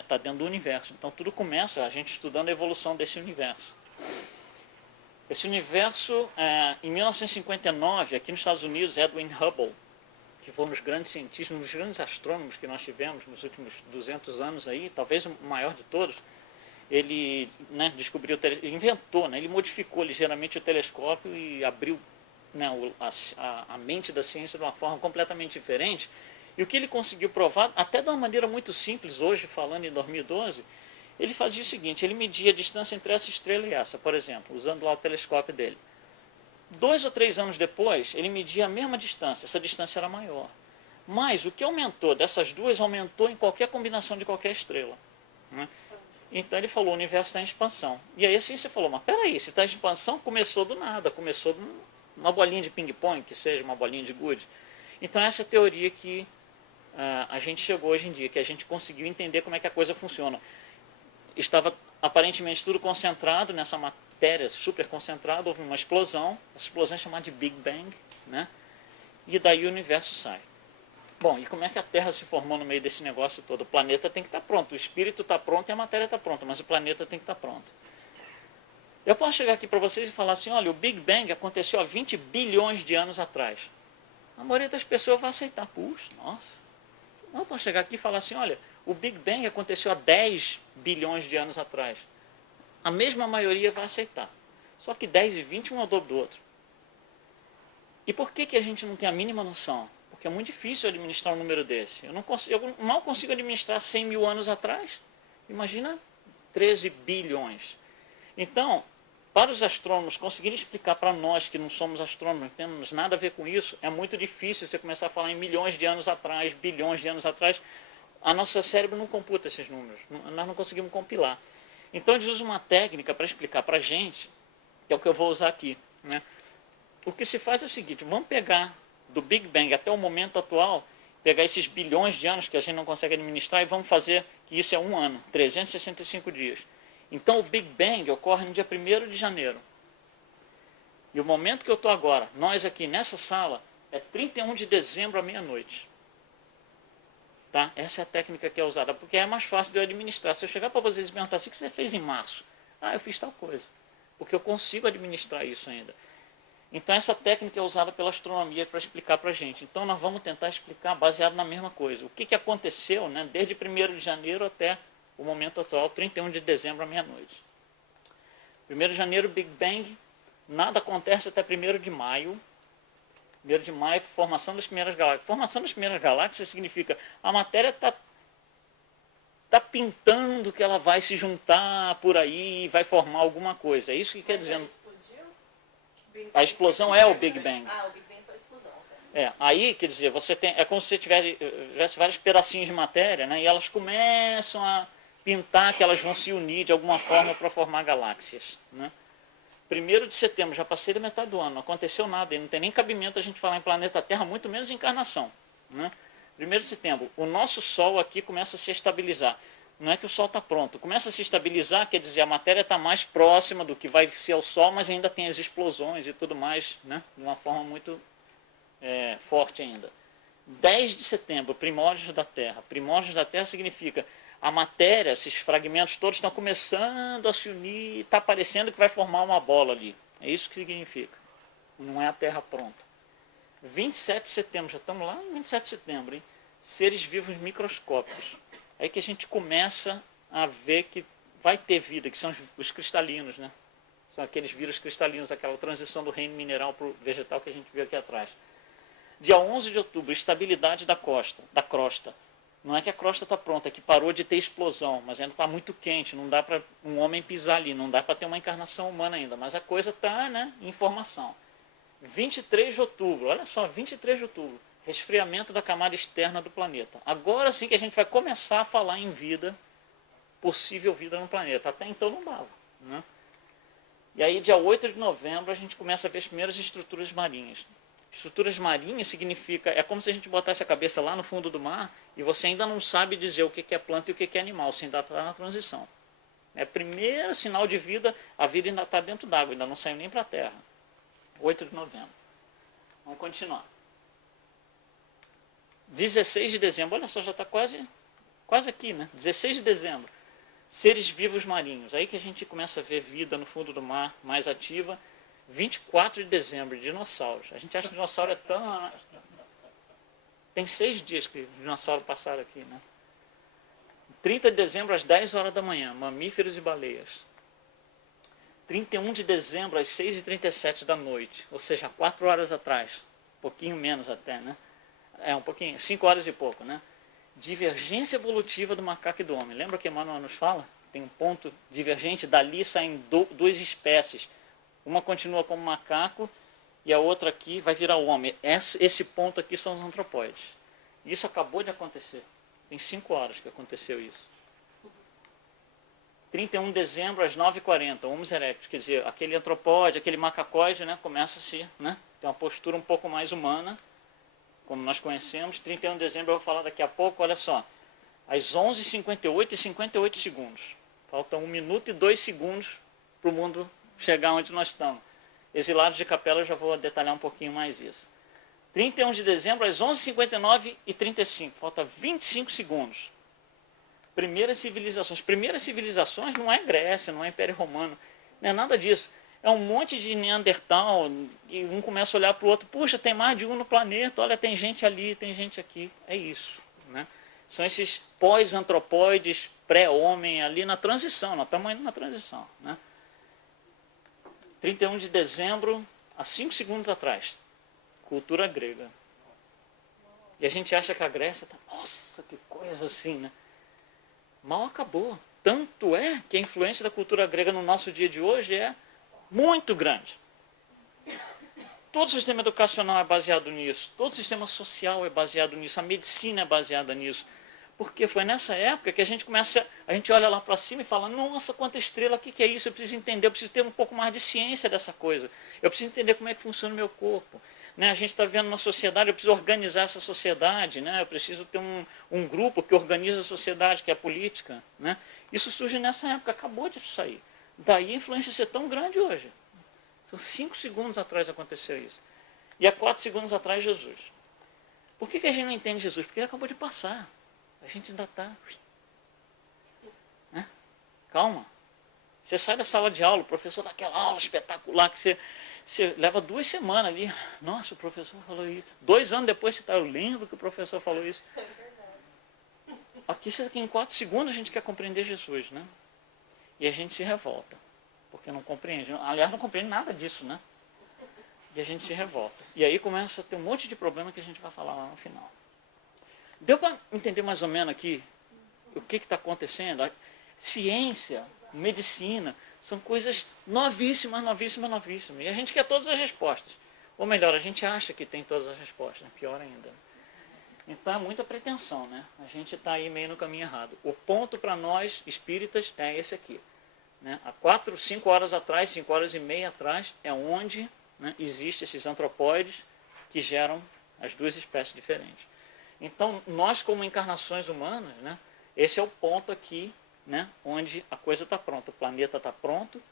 está dentro do universo, então tudo começa a gente estudando a evolução desse universo. Esse universo, em 1959, aqui nos Estados Unidos, Edwin Hubble, que foi um dos grandes cientistas, um dos grandes astrônomos que nós tivemos nos últimos 200 anos aí, talvez o maior de todos, ele, né, descobriu, inventou, né, ele modificou ligeiramente o telescópio e abriu, né, a mente da ciência de uma forma completamente diferente. E o que ele conseguiu provar, até de uma maneira muito simples, hoje falando em 2012, ele fazia o seguinte, ele media a distância entre essa estrela e essa, por exemplo, usando lá o telescópio dele. 2 ou 3 anos depois, ele media a mesma distância, essa distância era maior. Mas o que aumentou dessas duas, aumentou em qualquer combinação de qualquer estrela, né? Então ele falou, o universo está em expansão. E aí assim você falou, mas peraí, se está em expansão, começou do nada, começou uma bolinha de ping-pong, que seja uma bolinha de gude. Então essa é a teoria que a gente chegou hoje em dia, que a gente conseguiu entender como é que a coisa funciona. Estava aparentemente tudo concentrado nessa matéria, super concentrada, houve uma explosão, essa explosão é chamada de Big Bang, né? E daí o universo sai. Bom, e como é que a Terra se formou no meio desse negócio todo? O planeta tem que estar pronto, o espírito está pronto e a matéria está pronta, mas o planeta tem que estar pronto. Eu posso chegar aqui para vocês e falar assim, olha, o Big Bang aconteceu há 20 bilhões de anos atrás. A maioria das pessoas vai aceitar, puxa, nossa. Não, eu posso chegar aqui e falar assim, olha, o Big Bang aconteceu há 10 bilhões de anos atrás. A mesma maioria vai aceitar. Só que 10 e 20, um é o dobro do outro. E por que a gente não tem a mínima noção? Porque é muito difícil administrar um número desse. Eu mal consigo administrar 100 mil anos atrás. Imagina 13 bilhões. Então, para os astrônomos conseguirem explicar para nós que não somos astrônomos, não temos nada a ver com isso, é muito difícil você começar a falar em milhões de anos atrás, bilhões de anos atrás. A nosso cérebro não computa esses números, nós não conseguimos compilar. Então eles usam uma técnica para explicar para a gente, que é o que eu vou usar aqui, né? O que se faz é o seguinte, vamos pegar do Big Bang até o momento atual, pegar esses bilhões de anos que a gente não consegue administrar e vamos fazer que isso é um ano, 365 dias. Então o Big Bang ocorre no dia 1º de janeiro. E o momento que eu estou agora, nós aqui nessa sala, é 31 de dezembro à meia-noite. Tá? Essa é a técnica que é usada, porque é mais fácil de eu administrar. Se eu chegar para vocês e perguntar assim, o que você fez em março? Ah, eu fiz tal coisa. Porque eu consigo administrar isso ainda. Então essa técnica é usada pela astronomia para explicar para a gente. Então nós vamos tentar explicar baseado na mesma coisa. O que aconteceu, né, desde 1º de janeiro até o momento atual, 31 de dezembro à meia-noite. 1º de janeiro, Big Bang, nada acontece até 1º de maio. 1º de maio, formação das primeiras galáxias. Formação das primeiras galáxias significa a matéria está pintando que ela vai se juntar por aí e vai formar alguma coisa. É isso que quer dizer. A explosão é o Big Bang. Ah, o Big Bang foi a explosão. Aí, quer dizer, você tem, é como se você tivesse vários pedacinhos de matéria, né, e elas começam a pintar que elas vão se unir de alguma forma para formar galáxias, né? 1º de setembro, já passei da metade do ano, não aconteceu nada, e não tem nem cabimento a gente falar em planeta Terra, muito menos em encarnação, né? 1º de setembro, o nosso Sol aqui começa a se estabilizar. Não é que o Sol está pronto, começa a se estabilizar, quer dizer, a matéria está mais próxima do que vai ser o Sol, mas ainda tem as explosões e tudo mais, né? De uma forma muito forte ainda. 10 de setembro, primórdios da Terra. Primórdios da Terra significa a matéria, esses fragmentos todos estão começando a se unir, está parecendo que vai formar uma bola ali. É isso que significa. Não é a Terra pronta. 27 de setembro, já estamos lá em 27 de setembro, hein? Seres vivos microscópicos. É que a gente começa a ver que vai ter vida, que são os cristalinos, né? São aqueles vírus cristalinos, aquela transição do reino mineral para o vegetal que a gente viu aqui atrás. Dia 11 de outubro, estabilidade da crosta. Não é que a crosta está pronta, é que parou de ter explosão, mas ainda está muito quente, não dá para um homem pisar ali, não dá para ter uma encarnação humana ainda, mas a coisa está, né, em formação. 23 de outubro, olha só, 23 de outubro, resfriamento da camada externa do planeta. Agora sim que a gente vai começar a falar em vida, possível vida no planeta. Até então não dava, né? E aí, dia 8 de novembro, a gente começa a ver as primeiras estruturas marinhas. Estruturas marinhas significa, é como se a gente botasse a cabeça lá no fundo do mar e você ainda não sabe dizer o que é planta e o que é animal, você ainda está na transição. É o primeiro sinal de vida, a vida ainda está dentro d'água, ainda não saiu nem para a terra. 8 de novembro. Vamos continuar. 16 de dezembro, olha só, já está quase aqui, né? 16 de dezembro. Seres vivos marinhos. Aí que a gente começa a ver vida no fundo do mar mais ativa. 24 de dezembro, dinossauros. A gente acha que dinossauro é tão... Tem 6 dias que dinossauros passaram aqui, né? 30 de dezembro, às 10 horas da manhã, mamíferos e baleias. 31 de dezembro, às 6h37 da noite, ou seja, 4 horas atrás. Um pouquinho menos até, né? Um pouquinho, 5 horas e pouco, né? Divergência evolutiva do macaco e do homem. Lembra que Emmanuel nos fala? Tem um ponto divergente, dali saem duas espécies. Uma continua como macaco e a outra aqui vai virar homem. Esse ponto aqui são os antropóides. Isso acabou de acontecer. Tem 5 horas que aconteceu isso. 31 de dezembro, às 9h40, Homo erectus. Quer dizer, aquele antropóide, aquele macacoide, né, começa a se, né, ter uma postura um pouco mais humana, como nós conhecemos. 31 de dezembro, eu vou falar daqui a pouco, olha só. Às 11h58 e 58 segundos. Falta 1 minuto e 2 segundos para o mundo chegar onde nós estamos. Exilados de Capela, eu já vou detalhar um pouquinho mais isso. 31 de dezembro, às 11h59 e 35. Falta 25 segundos. Primeiras civilizações não é Grécia, não é Império Romano. Não é nada disso. É um monte de Neandertal, e um começa a olhar para o outro. Puxa, tem mais de um no planeta. Olha, tem gente ali, tem gente aqui. É isso, né? São esses pós-antropóides, pré-homem, ali na transição. Nós estamos indo na transição, né? 31 de dezembro, há 5 segundos atrás. Cultura grega. E a gente acha que a Grécia está... Nossa, que coisa assim, né? Mal acabou. Tanto é que a influência da cultura grega no nosso dia de hoje é muito grande. Todo o sistema educacional é baseado nisso. Todo o sistema social é baseado nisso. A medicina é baseada nisso. Porque foi nessa época que a gente olha lá para cima e fala, nossa, quanta estrela, o que é isso? Eu preciso entender, eu preciso ter um pouco mais de ciência dessa coisa. Eu preciso entender como é que funciona o meu corpo. Né? A gente está vivendo uma sociedade, eu preciso organizar essa sociedade, né? Eu preciso ter um grupo que organiza a sociedade, que é a política. Né? Isso surge nessa época, acabou de sair. Daí a influência ser tão grande hoje. São 5 segundos atrás aconteceu isso. E há 4 segundos atrás, Jesus. Por que a gente não entende Jesus? Porque ele acabou de passar. A gente ainda está... Né? Calma. Você sai da sala de aula, o professor dá aquela aula espetacular que você leva 2 semanas ali. Nossa, o professor falou isso. 2 anos depois você está, eu lembro que o professor falou isso. Aqui em 4 segundos a gente quer compreender Jesus, né? E a gente se revolta, porque não compreende. Aliás, não compreende nada disso, né? E a gente se revolta. E aí começa a ter um monte de problema que a gente vai falar lá no final. Deu para entender mais ou menos aqui o que está acontecendo? A ciência, medicina, são coisas novíssimas, novíssimas, novíssimas. E a gente quer todas as respostas. Ou melhor, a gente acha que tem todas as respostas, né? Pior ainda. Então é muita pretensão, né? A gente está aí meio no caminho errado. O ponto para nós, espíritas, é esse aqui. Né? Há 4, 5 horas atrás, 5 horas e meia atrás, é onde, né, existem esses antropóides que geram as 2 espécies diferentes. Então, nós como encarnações humanas, né, esse é o ponto aqui, né, onde a coisa está pronta. O planeta está pronto,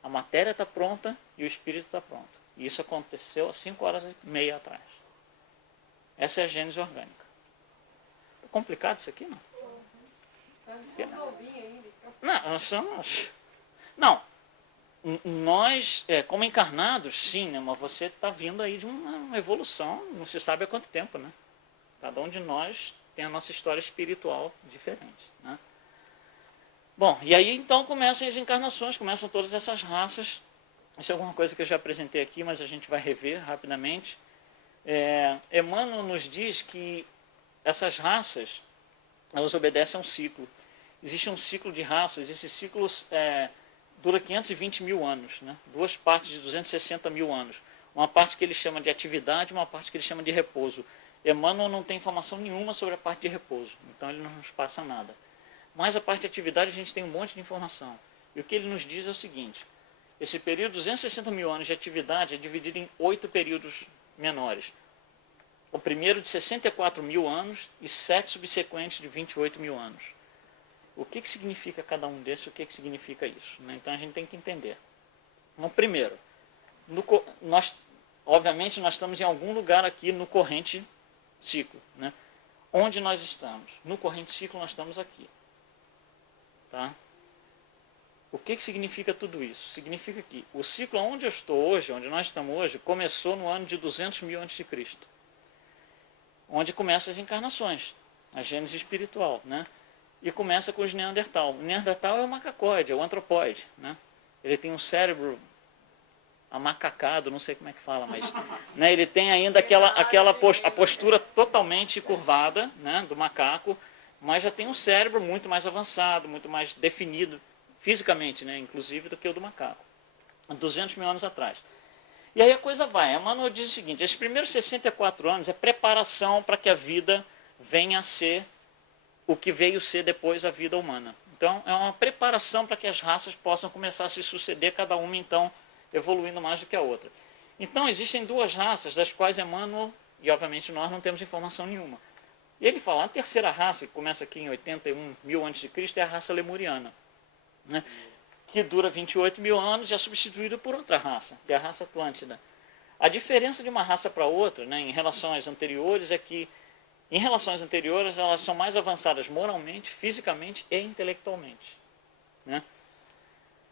a matéria está pronta e o espírito está pronto. E isso aconteceu há 5 horas e meia atrás. Essa é a gênese orgânica. Está complicado isso aqui, não? São novinhos ainda, então. Não, nós somos... Não, nós, como encarnados, sim, né? Mas você está vindo aí de uma evolução, não se sabe há quanto tempo, né? Cada um de nós tem a nossa história espiritual diferente, né? Bom, e aí então começam as encarnações, começam todas essas raças. Isso é alguma coisa que eu já apresentei aqui, mas a gente vai rever rapidamente. Emmanuel nos diz que essas raças, elas obedecem a um ciclo. Existe um ciclo de raças, esse ciclo dura 520 mil anos, né? Duas partes de 260 mil anos. Uma parte que ele chama de atividade, uma parte que ele chama de repouso. Emmanuel não tem informação nenhuma sobre a parte de repouso, então ele não nos passa nada. Mas a parte de atividade a gente tem um monte de informação. E o que ele nos diz é o seguinte: esse período de 260 mil anos de atividade é dividido em 8 períodos menores. O primeiro de 64 mil anos e 7 subsequentes de 28 mil anos. O que significa cada um desses? O que significa isso? Então a gente tem que entender. No primeiro, obviamente nós estamos em algum lugar aqui no corrente ciclo, né? Onde nós estamos? No corrente ciclo nós estamos aqui. Tá? O que significa tudo isso? Significa que o ciclo onde eu estou hoje, onde nós estamos hoje, começou no ano de 200 mil a.C., onde começam as encarnações, a gênese espiritual, né? E começa com os Neandertal. O Neandertal é o macacóide, é o antropóide, né? Ele tem um cérebro amacacado, não sei como é que fala, mas né, ele tem ainda a postura totalmente curvada, né, do macaco, mas já tem um cérebro muito mais avançado, muito mais definido fisicamente, né, inclusive, do que o do macaco, há 200 mil anos atrás. E aí a coisa vai. Emmanuel diz o seguinte: esses primeiros 64 anos é preparação para que a vida venha a ser o que veio ser depois a vida humana. Então, é uma preparação para que as raças possam começar a se suceder, cada uma, então, evoluindo mais do que a outra. Então, existem duas raças, das quais Emmanuel, e obviamente nós, não temos informação nenhuma. E ele fala, a terceira raça, que começa aqui em 81 mil a.C., é a raça lemuriana, né? Que dura 28 mil anos e é substituída por outra raça, que é a raça Atlântida. A diferença de uma raça para outra, né, em relação às anteriores, é que em relações anteriores elas são mais avançadas moralmente, fisicamente e intelectualmente, né?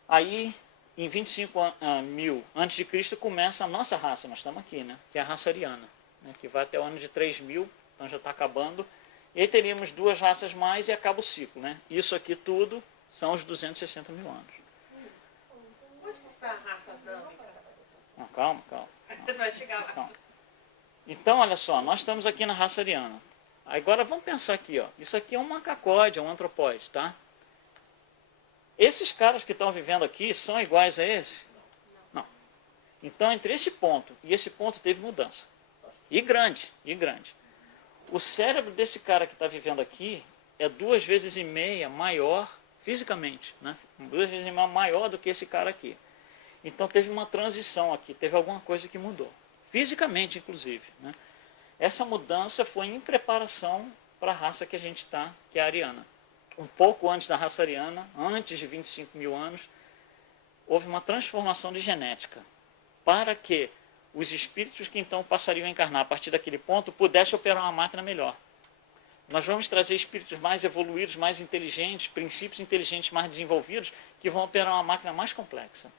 Aí, em 25 mil antes de Cristo, começa a nossa raça, nós estamos aqui, né, que é a raça ariana, né, que vai até o ano de 3000, então já está acabando. E aí teríamos duas raças mais e acaba o ciclo, né? Isso aqui tudo são os 260 mil anos. Onde está a raça adâmica? Não, calma. Você vai chegar lá. Calma. Então, olha só, nós estamos aqui na raça ariana. Agora vamos pensar aqui, ó. Isso aqui é um macacóide, é um antropóide, tá? Esses caras que estão vivendo aqui são iguais a esse? Não. Então, entre esse ponto e esse ponto teve mudança. E grande. O cérebro desse cara que está vivendo aqui é 2,5 vezes maior fisicamente, né? 2,5 vezes maior do que esse cara aqui. Então teve uma transição aqui, teve alguma coisa que mudou. Fisicamente, inclusive, né? Essa mudança foi em preparação para a raça que a gente está, que é a ariana. Um pouco antes da raça ariana, antes de 25 mil anos, houve uma transformação de genética para que os espíritos que então passariam a encarnar a partir daquele ponto pudessem operar uma máquina melhor. Nós vamos trazer espíritos mais evoluídos, mais inteligentes, princípios inteligentes mais desenvolvidos, que vão operar uma máquina mais complexa.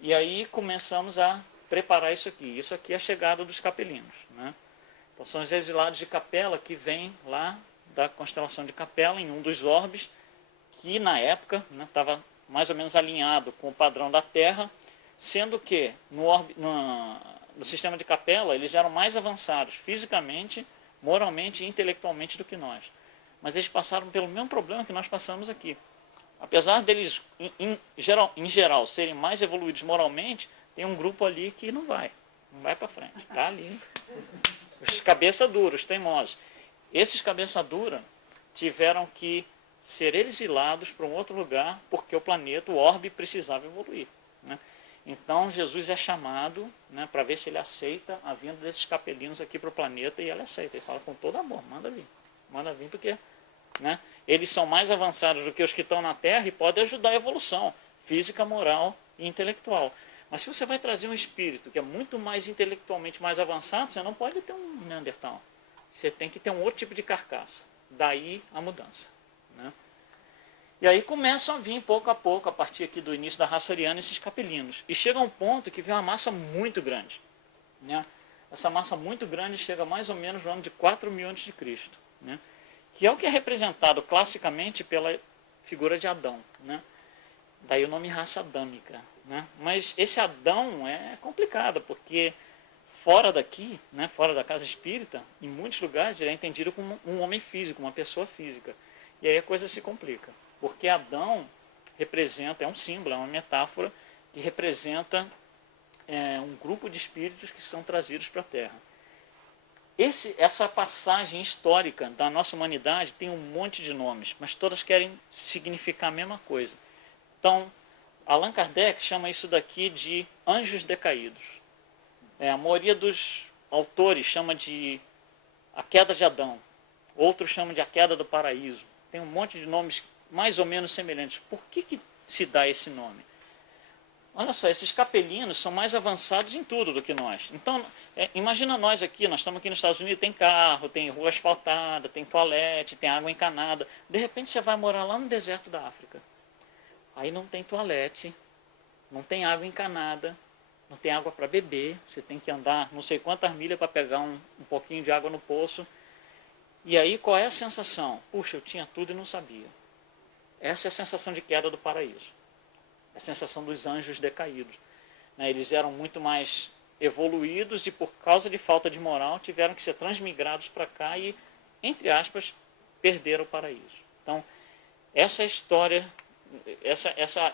E aí começamos a preparar isso aqui. Isso aqui é a chegada dos capelinos, né? Então são os exilados de Capela que vêm lá da constelação de Capela, em um dos orbes, que na época estava mais ou menos alinhado com o padrão da Terra, sendo que no sistema de Capela eles eram mais avançados fisicamente, moralmente e intelectualmente do que nós. Mas eles passaram pelo mesmo problema que nós passamos aqui. Apesar deles, em geral, serem mais evoluídos moralmente, tem um grupo ali que não vai para frente, está ali. Os cabeça duros, teimosos. Esses cabeça dura tiveram que ser exilados para um outro lugar, porque o planeta, o orbe, precisava evoluir, né? Então Jesus é chamado, né, para ver se ele aceita a vinda desses capelinos aqui para o planeta, e ele aceita. Ele fala com todo amor, manda vir porque, né, eles são mais avançados do que os que estão na Terra e podem ajudar a evolução física, moral e intelectual. Mas se você vai trazer um espírito que é muito mais intelectualmente mais avançado, você não pode ter um Neandertal. Você tem que ter um outro tipo de carcaça. Daí a mudança, né? E aí começam a vir pouco a pouco, a partir aqui do início da raça ariana, esses capelinos. E chega a um ponto que vem uma massa muito grande, né? Essa massa muito grande chega mais ou menos no ano de 4.000 a.C., né? Que é o que é representado classicamente pela figura de Adão, né? Daí o nome raça adâmica, né? Mas esse Adão é complicado, porque fora daqui, né, fora da casa espírita, em muitos lugares ele é entendido como um homem físico, uma pessoa física. E aí a coisa se complica, porque Adão representa, é um símbolo, é uma metáfora que representa um grupo de espíritos que são trazidos para a Terra. Essa passagem histórica da nossa humanidade tem um monte de nomes, mas todas querem significar a mesma coisa. Então, Allan Kardec chama isso daqui de anjos decaídos. A maioria dos autores chama de a queda de Adão, outros chamam de a queda do paraíso. Tem um monte de nomes mais ou menos semelhantes. Por que se dá esse nome? Olha só, esses capelinos são mais avançados em tudo do que nós. Então, imagina nós aqui, nós estamos aqui nos Estados Unidos, tem carro, tem rua asfaltada, tem toalete, tem água encanada. De repente você vai morar lá no deserto da África. Aí não tem toalete, não tem água encanada, não tem água para beber, você tem que andar não sei quantas milhas para pegar um pouquinho de água no poço. E aí qual é a sensação? Puxa, eu tinha tudo e não sabia. Essa é a sensação de queda do paraíso. A sensação dos anjos decaídos. Eles eram muito mais evoluídos e por causa de falta de moral tiveram que ser transmigrados para cá e, entre aspas, perderam o paraíso. Então, essa é a história,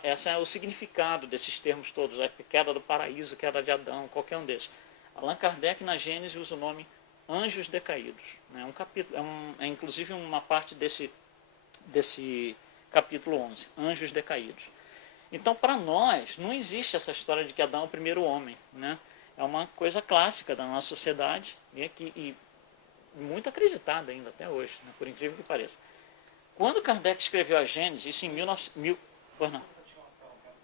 essa é o significado desses termos todos, a queda do paraíso, queda de Adão, qualquer um desses. Allan Kardec, na Gênese, usa o nome anjos decaídos. Um capítulo, inclusive uma parte desse capítulo 11, anjos decaídos. Então, para nós, não existe essa história de que Adão é o primeiro homem, né? É uma coisa clássica da nossa sociedade e muito acreditada ainda até hoje, né? Por incrível que pareça. Quando Kardec escreveu a Gênese, isso em 1900... Pois não.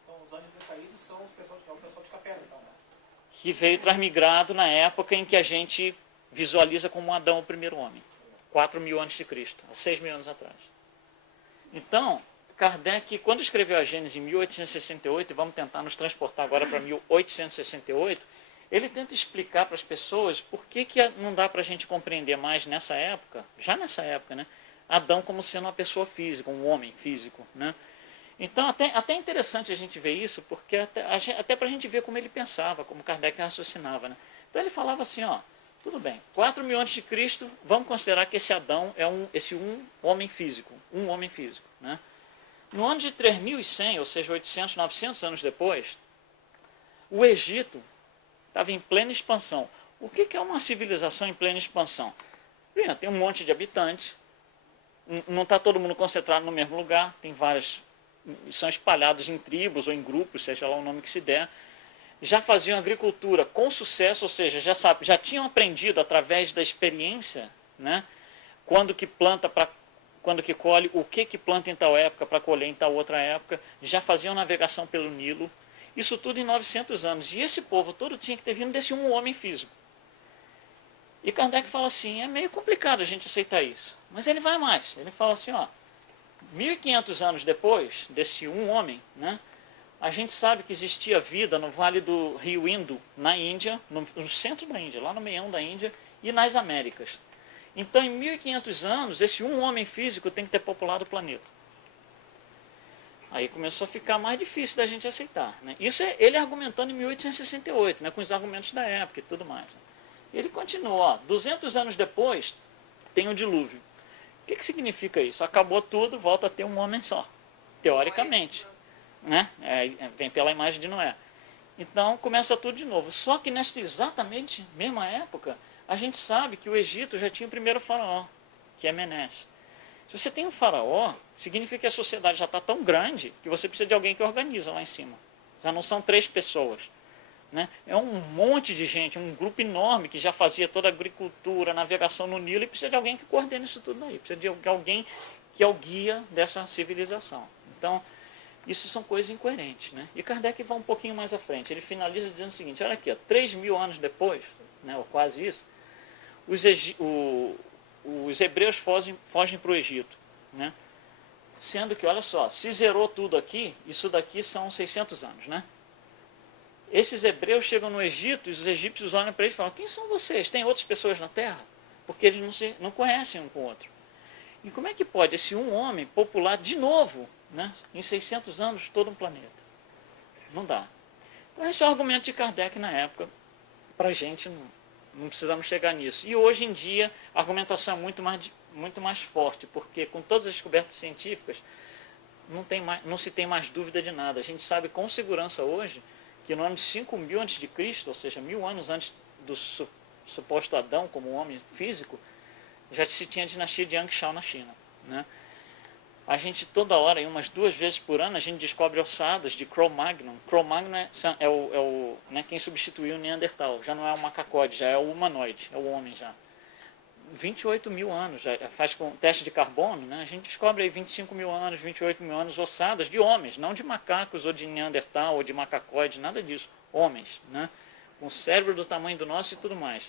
Então, os anjos decaídos são o pessoal de Capela, então, né? Que veio transmigrado na época em que a gente visualiza como Adão o primeiro homem. 4.000 a.C., há 6.000 anos atrás. Então, Kardec, quando escreveu a Gênese em 1868, e vamos tentar nos transportar agora para 1868, ele tenta explicar para as pessoas por que não dá para a gente compreender mais nessa época, já nessa época, né, Adão como sendo uma pessoa física, um homem físico, né? Então, até é interessante a gente ver isso, porque até para a gente ver como ele pensava, como Kardec raciocinava, né? Então ele falava assim, ó, tudo bem, 4.000 a.C., vamos considerar que esse Adão é um homem físico, né? No ano de 3.100, ou seja, 800, 900 anos depois, o Egito estava em plena expansão. O que é uma civilização em plena expansão? Primeiro, tem um monte de habitantes, não está todo mundo concentrado no mesmo lugar, tem várias, são espalhados em tribos ou em grupos, seja lá o nome que se der, já faziam agricultura com sucesso, ou seja, já tinham aprendido através da experiência, né, quando que planta para quando que colhe, o que planta em tal época para colher em tal outra época, já faziam navegação pelo Nilo, isso tudo em 900 anos. E esse povo todo tinha que ter vindo desse um homem físico. E Kardec fala assim, é meio complicado a gente aceitar isso. Mas ele vai mais, ele fala assim, ó, 1.500 anos depois desse um homem, né, a gente sabe que existia vida no vale do rio Indo, na Índia, no centro da Índia, lá no meião da Índia, e nas Américas. Então, em 1.500 anos, esse um homem físico tem que ter populado o planeta. Aí começou a ficar mais difícil da gente aceitar, né? Isso é ele argumentando em 1868, né, com os argumentos da época e tudo mais. Né? Ele continua, 200 anos depois, tem o dilúvio. O que significa isso? Acabou tudo, volta a ter um homem só, teoricamente. Né? Vem pela imagem de Noé. Então, começa tudo de novo. Só que nesta exatamente mesma época, a gente sabe que o Egito já tinha o primeiro faraó, que é Menes. Se você tem um faraó, significa que a sociedade já está tão grande que você precisa de alguém que organiza lá em cima. Já não são 3 pessoas. Né? É um monte de gente, um grupo enorme que já fazia toda a agricultura, navegação no Nilo, e precisa de alguém que coordene isso tudo aí. Precisa de alguém que é o guia dessa civilização. Então, isso são coisas incoerentes. Né? E Kardec vai um pouquinho mais à frente. Ele finaliza dizendo o seguinte, olha aqui, ó, 3.000 anos depois, né, ou quase isso, os hebreus fogem para o Egito, né? Sendo que, olha só, se zerou tudo aqui, isso daqui são 600 anos, né? Esses hebreus chegam no Egito e os egípcios olham para eles e falam: quem são vocês? Tem outras pessoas na Terra? Porque eles não conhecem um com o outro. E como é que pode esse um homem popular de novo, né, em 600 anos, todo um planeta? Não dá. Então esse é o argumento de Kardec na época. Para a gente não precisamos chegar nisso. E hoje em dia a argumentação é muito mais forte, porque com todas as descobertas científicas não se tem mais dúvida de nada. A gente sabe com segurança hoje que no ano de 5.000 a.C., ou seja, 1.000 anos antes do suposto Adão como homem físico, já se tinha a dinastia de Yangshao na China, né? A gente toda hora, umas 2 vezes por ano, a gente descobre ossadas de Cro-Magnon. Cro-Magnon né, quem substituiu o Neandertal. Já não é o macacode, já é o humanoide, é o homem já. 28.000 anos, já faz com teste de carbono, né? A gente descobre aí 25.000 anos, 28.000 anos ossadas de homens, não de macacos ou de Neandertal ou de macacoide, nada disso. Homens, né? Com cérebro do tamanho do nosso e tudo mais.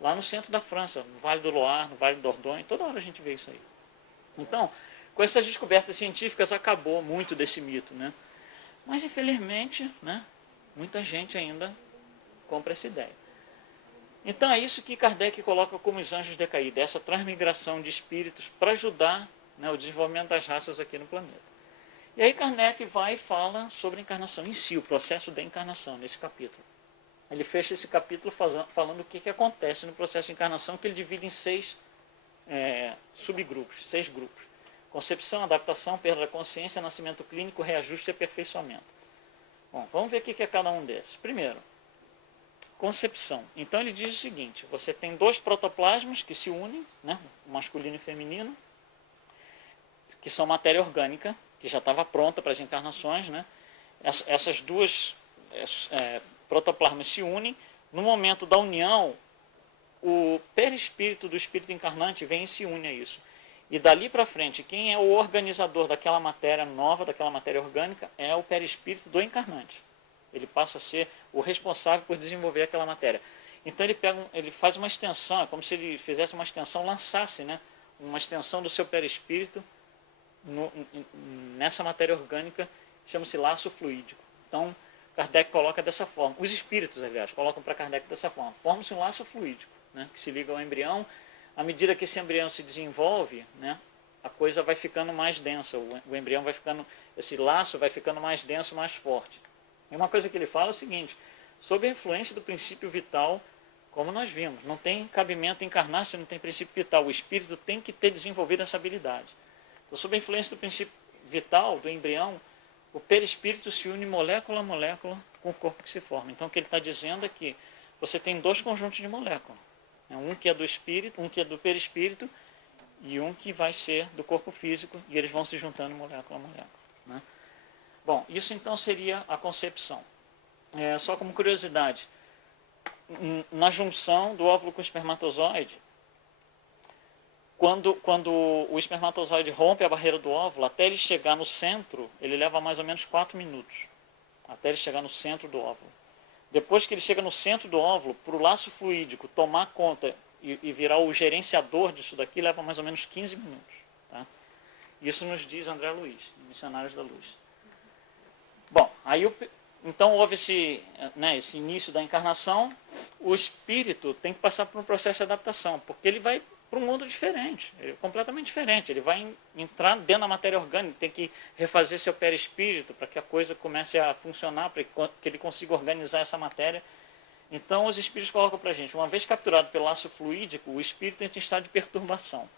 Lá no centro da França, no Vale do Loire, no Vale do Dordogne, toda hora a gente vê isso aí. Então, com essas descobertas científicas acabou muito desse mito, né? Mas infelizmente, né, muita gente ainda compra essa ideia. Então é isso que Kardec coloca como os anjos decaídos, essa transmigração de espíritos para ajudar, né, o desenvolvimento das raças aqui no planeta. E aí Kardec vai e fala sobre a encarnação em si, o processo da encarnação, nesse capítulo. Ele fecha esse capítulo falando o que acontece no processo de encarnação, que ele divide em 6 subgrupos, 6 grupos. Concepção, adaptação, perda da consciência, nascimento clínico, reajuste e aperfeiçoamento. Bom, vamos ver o que é cada um desses. Primeiro, concepção. Então ele diz o seguinte: você tem 2 protoplasmas que se unem, né, o masculino e o feminino, que são matéria orgânica, que já estava pronta para as encarnações, né? Essas 2 protoplasmas se unem. No momento da união, o perispírito do espírito encarnante vem e se une a isso. E dali para frente, quem é o organizador daquela matéria nova, daquela matéria orgânica, é o perispírito do encarnante. Ele passa a ser o responsável por desenvolver aquela matéria. Então ele faz uma extensão, é como se ele fizesse uma extensão, lançasse, né, uma extensão do seu perispírito nessa matéria orgânica, chama-se laço fluídico. Então Kardec coloca dessa forma. Os espíritos, aliás, colocam para Kardec dessa forma. Forma-se um laço fluídico, né, que se liga ao embrião. À medida que esse embrião se desenvolve, né, a coisa vai ficando mais densa, o embrião vai ficando, esse laço vai ficando mais denso, mais forte. E uma coisa que ele fala é o seguinte: sob a influência do princípio vital, como nós vimos, não tem cabimento encarnar se não tem princípio vital, o espírito tem que ter desenvolvido essa habilidade. Então, sob a influência do princípio vital, do embrião, o perispírito se une molécula a molécula com o corpo que se forma. Então o que ele está dizendo é que você tem 2 conjuntos de moléculas. Um que é do espírito, um que é do perispírito e um que vai ser do corpo físico, e eles vão se juntando molécula a molécula, né? Bom, isso então seria a concepção. Só como curiosidade, na junção do óvulo com o espermatozoide, quando o espermatozoide rompe a barreira do óvulo, até ele chegar no centro, ele leva mais ou menos 4 minutos, até ele chegar no centro do óvulo. Depois que ele chega no centro do óvulo, para o laço fluídico tomar conta e virar o gerenciador disso daqui, leva mais ou menos 15 minutos. Tá? Isso nos diz André Luiz, Missionários da Luz. Bom, aí então houve esse início da encarnação. O espírito tem que passar por um processo de adaptação, porque ele vai para um mundo diferente, completamente diferente. Ele vai entrar dentro da matéria orgânica, tem que refazer seu perispírito para que a coisa comece a funcionar, para que ele consiga organizar essa matéria. Então os espíritos colocam para a gente: uma vez capturado pelo laço fluídico, o espírito entra em estado de perturbação.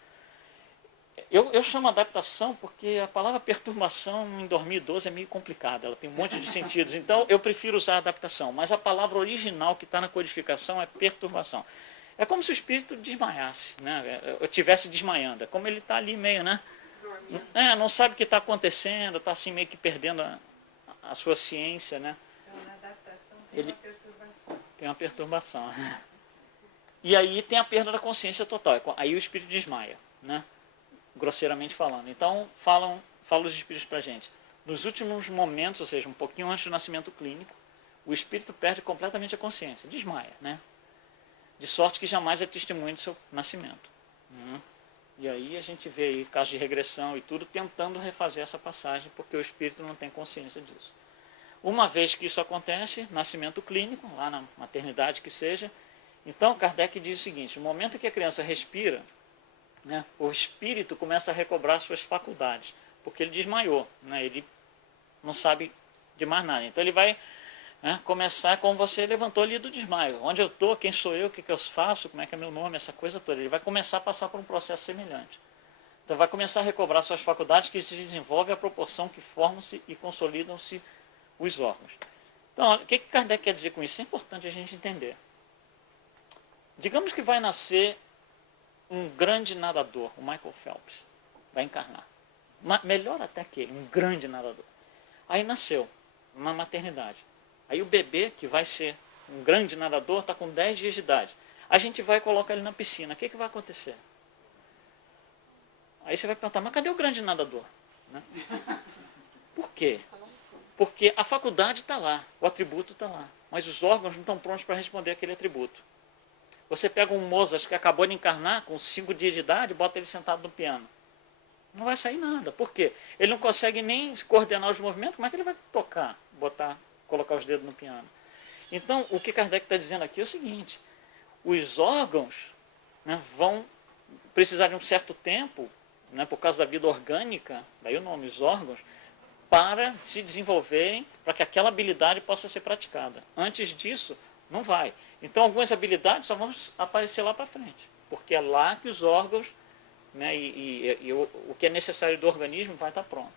Eu chamo adaptação porque a palavra perturbação em 2012 é meio complicada, ela tem um monte de sentidos, então eu prefiro usar adaptação, mas a palavra original que está na codificação é perturbação. É como se o espírito desmaiasse, né? Eu estivesse desmaiando, é como ele está ali meio, né? Não sabe o que está acontecendo, está assim meio que perdendo a sua ciência, né? Então, na adaptação tem uma perturbação. Tem uma perturbação. E aí tem a perda da consciência total, aí o espírito desmaia, né? Grosseiramente falando. Então, falam os espíritos para a gente. Nos últimos momentos, ou seja, um pouquinho antes do nascimento clínico, o espírito perde completamente a consciência, desmaia, né? De sorte que jamais é testemunho do seu nascimento. E aí a gente vê aí casos de regressão e tudo, tentando refazer essa passagem, porque o espírito não tem consciência disso. Uma vez que isso acontece, nascimento clínico, lá na maternidade que seja, então Kardec diz o seguinte: no momento que a criança respira, né, o espírito começa a recobrar suas faculdades, porque ele desmaiou, né, ele não sabe de mais nada. Então ele vai, né, começar como você levantou ali do desmaio. Onde eu estou, quem sou eu, o que eu faço, como é que é meu nome, essa coisa toda. Ele vai começar a passar por um processo semelhante. Então vai começar a recobrar suas faculdades, que se desenvolve à proporção que formam-se e consolidam-se os órgãos. Então, o que Kardec quer dizer com isso? É importante a gente entender. Digamos que vai nascer um grande nadador, o Michael Phelps, vai encarnar. Melhor até que ele, um grande nadador. Aí nasceu, uma maternidade. Aí o bebê, que vai ser um grande nadador, está com 10 dias de idade. A gente vai colocar ele na piscina. O que vai acontecer? Aí você vai perguntar, mas cadê o grande nadador? Né? Por quê? Porque a faculdade está lá, o atributo está lá. Mas os órgãos não estão prontos para responder aquele atributo. Você pega um Mozart que acabou de encarnar, com 5 dias de idade, e bota ele sentado no piano. Não vai sair nada. Por quê? Ele não consegue nem coordenar os movimentos. Como é que ele vai tocar, colocar os dedos no piano? Então, o que Kardec está dizendo aqui é o seguinte: os órgãos, né, vão precisar de um certo tempo, né, por causa da vida orgânica, daí o nome, os órgãos, para se desenvolverem, para que aquela habilidade possa ser praticada. Antes disso, não vai. Então, algumas habilidades só vão aparecer lá para frente, porque é lá que os órgãos, né, e o que é necessário do organismo vai estar pronto.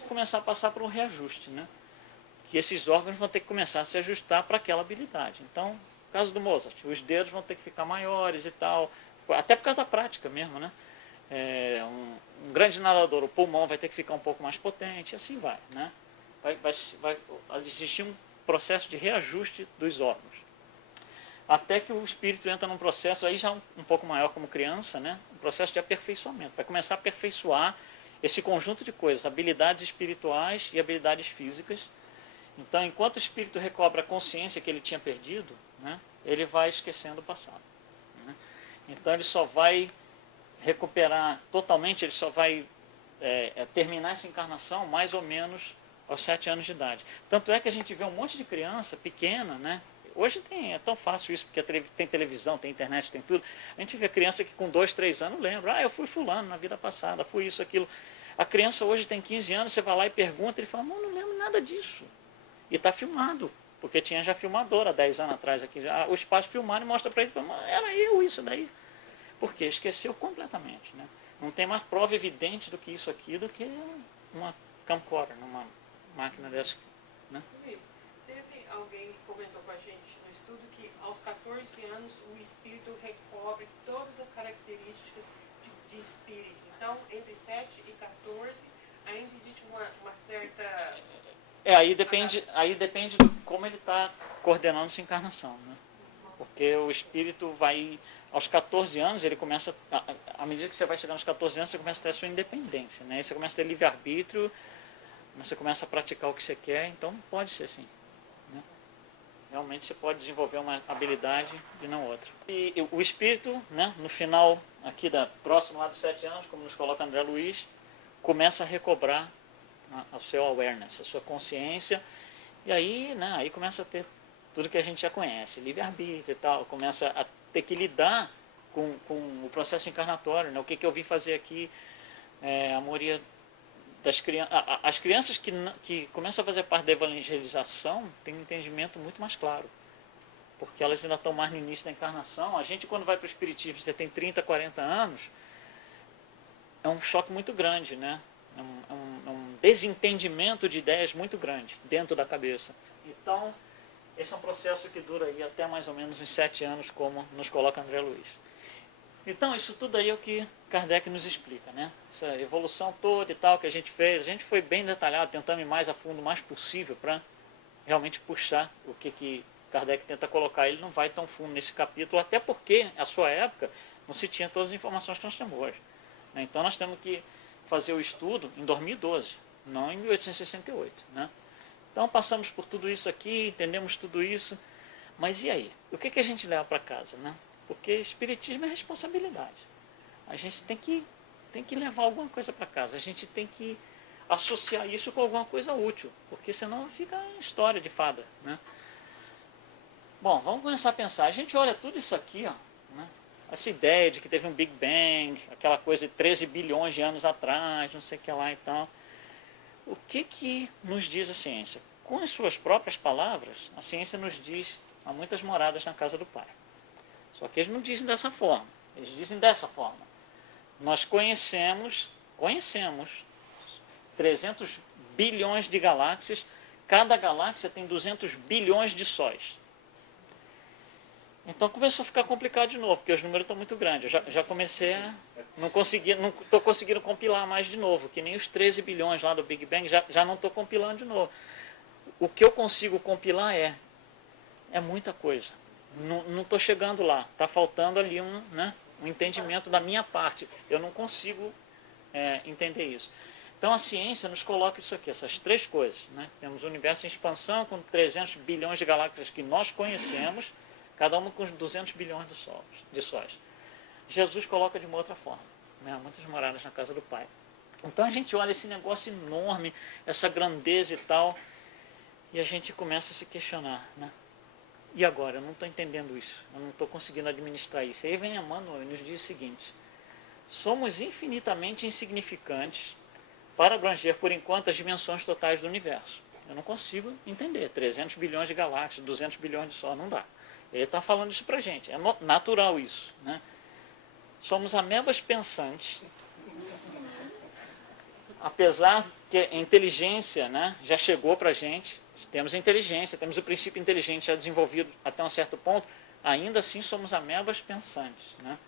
Vou começar a passar por um reajuste, né? Que esses órgãos vão ter que começar a se ajustar para aquela habilidade. Então, no caso do Mozart, os dedos vão ter que ficar maiores e tal, até por causa da prática mesmo, né? Um grande nadador, o pulmão vai ter que ficar um pouco mais potente, e assim vai, né? Vai existir um processo de reajuste dos órgãos. Até que o espírito entra num processo aí já um pouco maior como criança, né? Um processo de aperfeiçoamento. Vai começar a aperfeiçoar esse conjunto de coisas, habilidades espirituais e habilidades físicas. Então, enquanto o espírito recobra a consciência que ele tinha perdido, né, ele vai esquecendo o passado. Né? Então, ele só vai recuperar totalmente, ele só vai terminar essa encarnação mais ou menos aos 7 anos de idade. Tanto é que a gente vê um monte de criança pequena, né? Hoje é tão fácil isso, porque tem televisão, tem internet, tem tudo. A gente vê criança que com 2, 3 anos lembra, eu fui fulano na vida passada, fui isso, aquilo. A criança hoje tem 15 anos, você vai lá e pergunta, ele fala, não lembro nada disso. E está filmado, porque tinha já filmadora 10 anos atrás aqui. Os pais filmaram e mostram para ele, era eu isso daí. Por quê? Esqueceu completamente. Né? Não tem mais prova evidente do que isso aqui, do que uma camcorder, numa máquina dessa. Né? Teve alguém que comentou com a gente no estudo que aos 14 anos o espírito recobre todas as características de espírito. Então, entre 7 e 14, ainda existe uma certa... aí depende de como ele está coordenando sua encarnação. Né? Porque o espírito vai... Aos 14 anos, ele começa... À medida que você vai chegando aos 14 anos, você começa a ter a sua independência. Né? Aí você começa a ter livre-arbítrio, você começa a praticar o que você quer, então pode ser assim. Né? Realmente você pode desenvolver uma habilidade e não outra. E o espírito, né, no final, aqui próximo lá dos 7 anos, como nos coloca André Luiz, começa a recobrar o seu awareness, a sua consciência, e aí, né, aí começa a ter tudo que a gente já conhece, livre-arbítrio e tal, começa a ter que lidar com o processo encarnatório, né, o que eu vim fazer aqui, a maioria das crianças, as crianças que começam a fazer parte da evangelização têm um entendimento muito mais claro, porque elas ainda estão mais no início da encarnação. A gente, quando vai para o espiritismo, você tem 30, 40 anos, é um choque muito grande, né? É um desentendimento de ideias muito grande dentro da cabeça. Então, esse é um processo que dura aí até mais ou menos uns 7 anos, como nos coloca André Luiz. Então, isso tudo aí é o que Kardec nos explica, né? Essa evolução toda e tal que a gente fez, a gente foi bem detalhado, tentando ir mais a fundo o mais possível para realmente puxar o que Kardec tenta colocar. Ele não vai tão fundo nesse capítulo, até porque, à sua época, não se tinha todas as informações que nós temos hoje. Né? Então, nós temos que fazer o estudo em 2012, não em 1868. Né? Então, passamos por tudo isso aqui, entendemos tudo isso, mas e aí? O que a gente leva para casa, né? Porque espiritismo é responsabilidade. a gente tem que levar alguma coisa para casa, a gente tem que associar isso com alguma coisa útil, porque senão fica história de fada, né? Bom, vamos começar a pensar. A gente olha tudo isso aqui, ó, né? Essa ideia de que teve um Big Bang, aquela coisa de 13 bilhões de anos atrás, não sei o que lá e tal. O que nos diz a ciência? Com as suas próprias palavras, a ciência nos diz: há muitas moradas na casa do Pai. Só que eles não dizem dessa forma, eles dizem dessa forma. Nós conhecemos 300 bilhões de galáxias, cada galáxia tem 200 bilhões de sóis. Então começou a ficar complicado de novo, porque os números estão muito grandes. Eu já comecei a... Não estou conseguindo compilar mais de novo, que nem os 13 bilhões lá do Big Bang, já não estou compilando de novo. O que eu consigo compilar é muita coisa. Não estou chegando lá, está faltando ali um entendimento da minha parte. Eu não consigo entender isso. Então a ciência nos coloca isso aqui, essas três coisas, né? Temos o universo em expansão com 300 bilhões de galáxias que nós conhecemos, cada uma com 200 bilhões de sóis. Jesus coloca de uma outra forma, né? Muitas moradas na casa do Pai. Então a gente olha esse negócio enorme, essa grandeza e tal, e a gente começa a se questionar, né? E agora? Eu não estou entendendo isso, eu não estou conseguindo administrar isso. Aí vem Emmanuel e nos diz o seguinte: somos infinitamente insignificantes para abranger, por enquanto, as dimensões totais do universo. Eu não consigo entender. 300 bilhões de galáxias, 200 bilhões de sóis, não dá. Ele está falando isso para a gente. É natural isso, né? Somos amebas pensantes. Apesar que a inteligência, né, já chegou para a gente, temos a inteligência, temos o princípio inteligente já desenvolvido até um certo ponto, ainda assim somos amebas pensantes, né?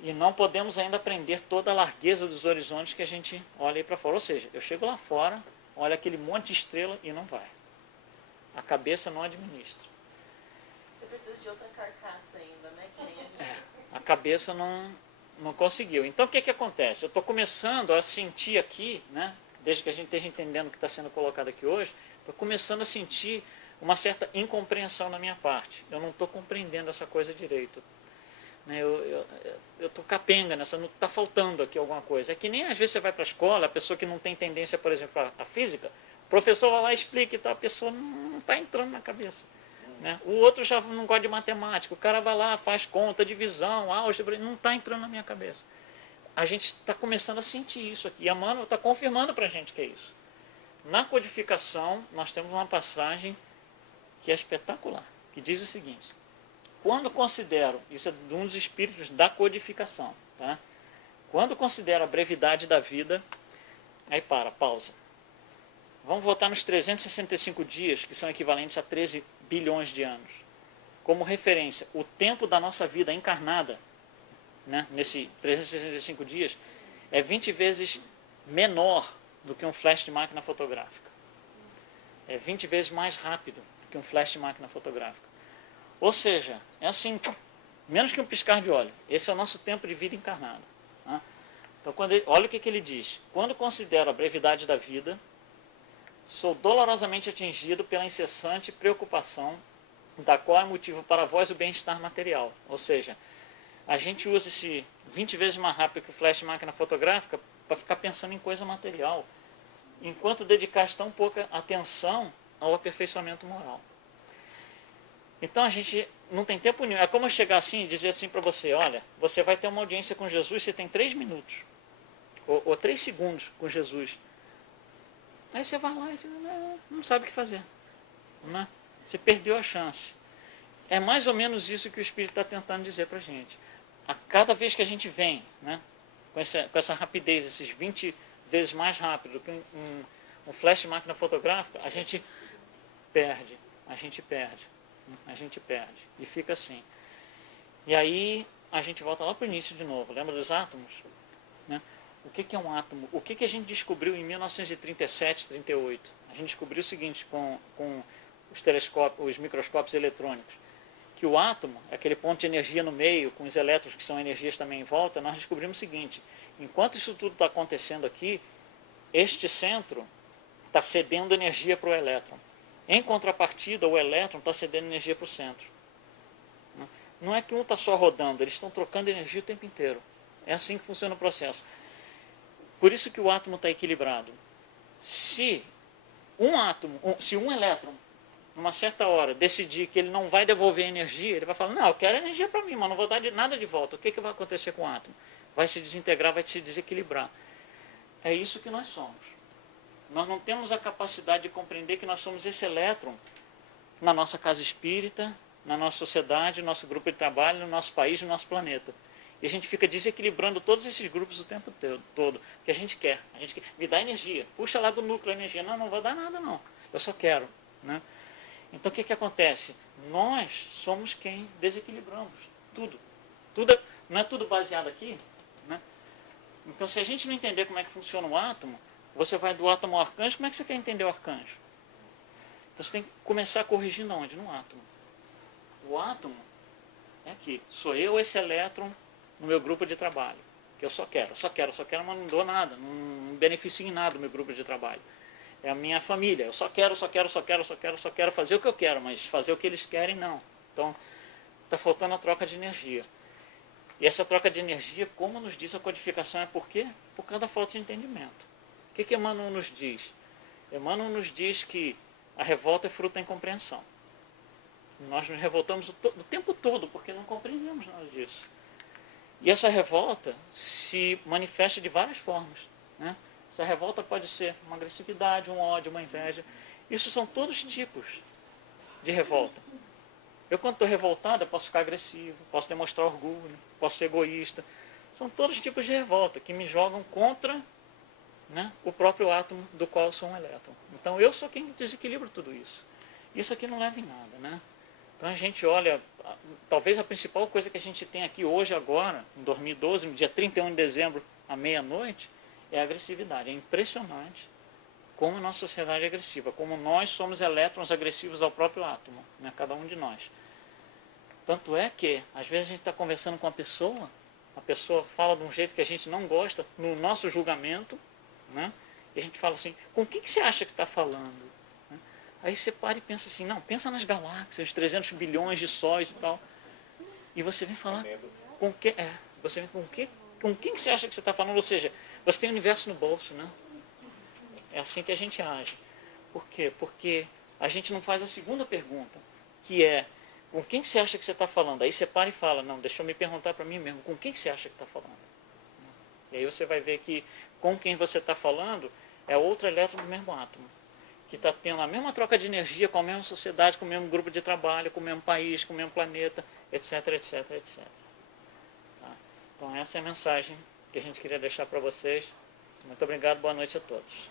E não podemos ainda aprender toda a largueza dos horizontes que a gente olha aí para fora. Ou seja, eu chego lá fora, olho aquele monte de estrela e não vai. A cabeça não administra. Você precisa de outra carcaça ainda, né? Que nem a gente... A cabeça não conseguiu. Então o que acontece? Eu estou começando a sentir aqui, né, desde que a gente esteja entendendo o que está sendo colocado aqui hoje, estou começando a sentir uma certa incompreensão da minha parte. Eu não estou compreendendo essa coisa direito. Eu estou capenga nessa, não está faltando aqui alguma coisa. É que nem às vezes você vai para a escola, a pessoa que não tem tendência, por exemplo, à física, o professor vai lá e explica e tal, a pessoa não está entrando na cabeça. Né? O outro já não gosta de matemática, o cara vai lá, faz conta, divisão, álgebra, não está entrando na minha cabeça. A gente está começando a sentir isso aqui, e a Emmanuel está confirmando para a gente que é isso. Na codificação, nós temos uma passagem que é espetacular, que diz o seguinte: quando considero, isso é de um dos espíritos da codificação, tá? Quando considero a brevidade da vida, aí pausa. Vamos voltar nos 365 dias, que são equivalentes a 13 bilhões de anos. Como referência, o tempo da nossa vida encarnada, né, nesse 365 dias, é 20 vezes menor do que um flash de máquina fotográfica. É 20 vezes mais rápido do que um flash de máquina fotográfica. Ou seja, é assim, menos que um piscar de olho. Esse é o nosso tempo de vida encarnada. Tá? Então, olha o que ele diz. Quando considero a brevidade da vida, sou dolorosamente atingido pela incessante preocupação, da qual é motivo para vós o bem-estar material. Ou seja, a gente usa esse 20 vezes mais rápido que o flash de máquina fotográfica para ficar pensando em coisa material, enquanto dedicar tão pouca atenção ao aperfeiçoamento moral. Então a gente não tem tempo nenhum. É como eu chegar assim e dizer assim para você: olha, você vai ter uma audiência com Jesus, você tem 3 minutos, ou 3 segundos com Jesus. Aí você vai lá e não sabe o que fazer. Não é? Você perdeu a chance. É mais ou menos isso que o Espírito está tentando dizer para a gente. A cada vez que a gente vem, né, com essa rapidez, esses 20 vezes mais rápido que um flash de máquina fotográfica, a gente perde. E fica assim. E aí a gente volta lá para o início de novo. Lembra dos átomos? Né? O que é um átomo? O que a gente descobriu em 1937, 38? A gente descobriu o seguinte com os telescópios, os microscópios eletrônicos, que o átomo, aquele ponto de energia no meio, com os elétrons que são energias também em volta, nós descobrimos o seguinte: enquanto isso tudo está acontecendo aqui, este centro está cedendo energia para o elétron. Em contrapartida, o elétron está cedendo energia para o centro. Não é que um está só rodando, eles estão trocando energia o tempo inteiro. É assim que funciona o processo. Por isso que o átomo está equilibrado. Se um elétron, numa certa hora, decidir que ele não vai devolver energia, ele vai falar, não, eu quero energia para mim, mas não vou dar nada de volta. O que vai acontecer com o átomo? Vai se desintegrar, vai se desequilibrar. É isso que nós somos. Nós não temos a capacidade de compreender que nós somos esse elétron na nossa casa espírita, na nossa sociedade, no nosso grupo de trabalho, no nosso país, no nosso planeta. E a gente fica desequilibrando todos esses grupos o tempo todo. Porque a gente quer. Me dá energia. Puxa lá do núcleo a energia. Não, não vou dar nada não. Eu só quero. Né? Então o que acontece? Nós somos quem desequilibramos tudo. Não é tudo baseado aqui? Né? Então se a gente não entender como é que funciona o átomo, você vai do átomo ao arcanjo, como é que você quer entender o arcanjo? Então você tem que começar corrigindo aonde? No átomo. O átomo é aqui. Sou eu, esse elétron, no meu grupo de trabalho. Que eu só quero, mas não dou nada. Não beneficio em nada o meu grupo de trabalho. É a minha família. Eu só quero fazer o que eu quero, mas fazer o que eles querem, não. Então, está faltando a troca de energia. E essa troca de energia, como nos diz a codificação, é por quê? Por causa da falta de entendimento. O que Emmanuel nos diz? Emmanuel nos diz que a revolta é fruto da incompreensão. Nós nos revoltamos o tempo todo, porque não compreendemos nada disso. E essa revolta se manifesta de várias formas. Né? Essa revolta pode ser uma agressividade, um ódio, uma inveja. Isso são todos tipos de revolta. Eu, quando estou revoltado, eu posso ficar agressivo, posso demonstrar orgulho, posso ser egoísta. São todos tipos de revolta que me jogam contra, né, o próprio átomo do qual eu sou um elétron. Então eu sou quem desequilibra tudo isso. Isso aqui não leva em nada. Né? Então a gente olha, talvez a principal coisa que a gente tem aqui hoje, agora, em 2012, no dia 31 de dezembro, à meia-noite, é a agressividade. É impressionante como a nossa sociedade é agressiva, como nós somos elétrons agressivos ao próprio átomo, né, cada um de nós. Tanto é que, às vezes a gente está conversando com a pessoa fala de um jeito que a gente não gosta, no nosso julgamento, né, e a gente fala assim, com o que você acha que está falando? Aí você para e pensa assim, não, pensa nas galáxias, 300 bilhões de sóis e tal. E você vem falar, com quem que você acha que você está falando? Ou seja, você tem o universo no bolso, né? É assim que a gente age. Por quê? Porque a gente não faz a segunda pergunta, que é, com quem que você acha que você está falando? Aí você para e fala, não, deixa eu me perguntar para mim mesmo, com quem que você acha que está falando? E aí você vai ver que com quem você está falando é outro elétron do mesmo átomo, que está tendo a mesma troca de energia com a mesma sociedade, com o mesmo grupo de trabalho, com o mesmo país, com o mesmo planeta, etc, etc, etc. Tá? Então essa é a mensagem que a gente queria deixar para vocês. Muito obrigado, boa noite a todos.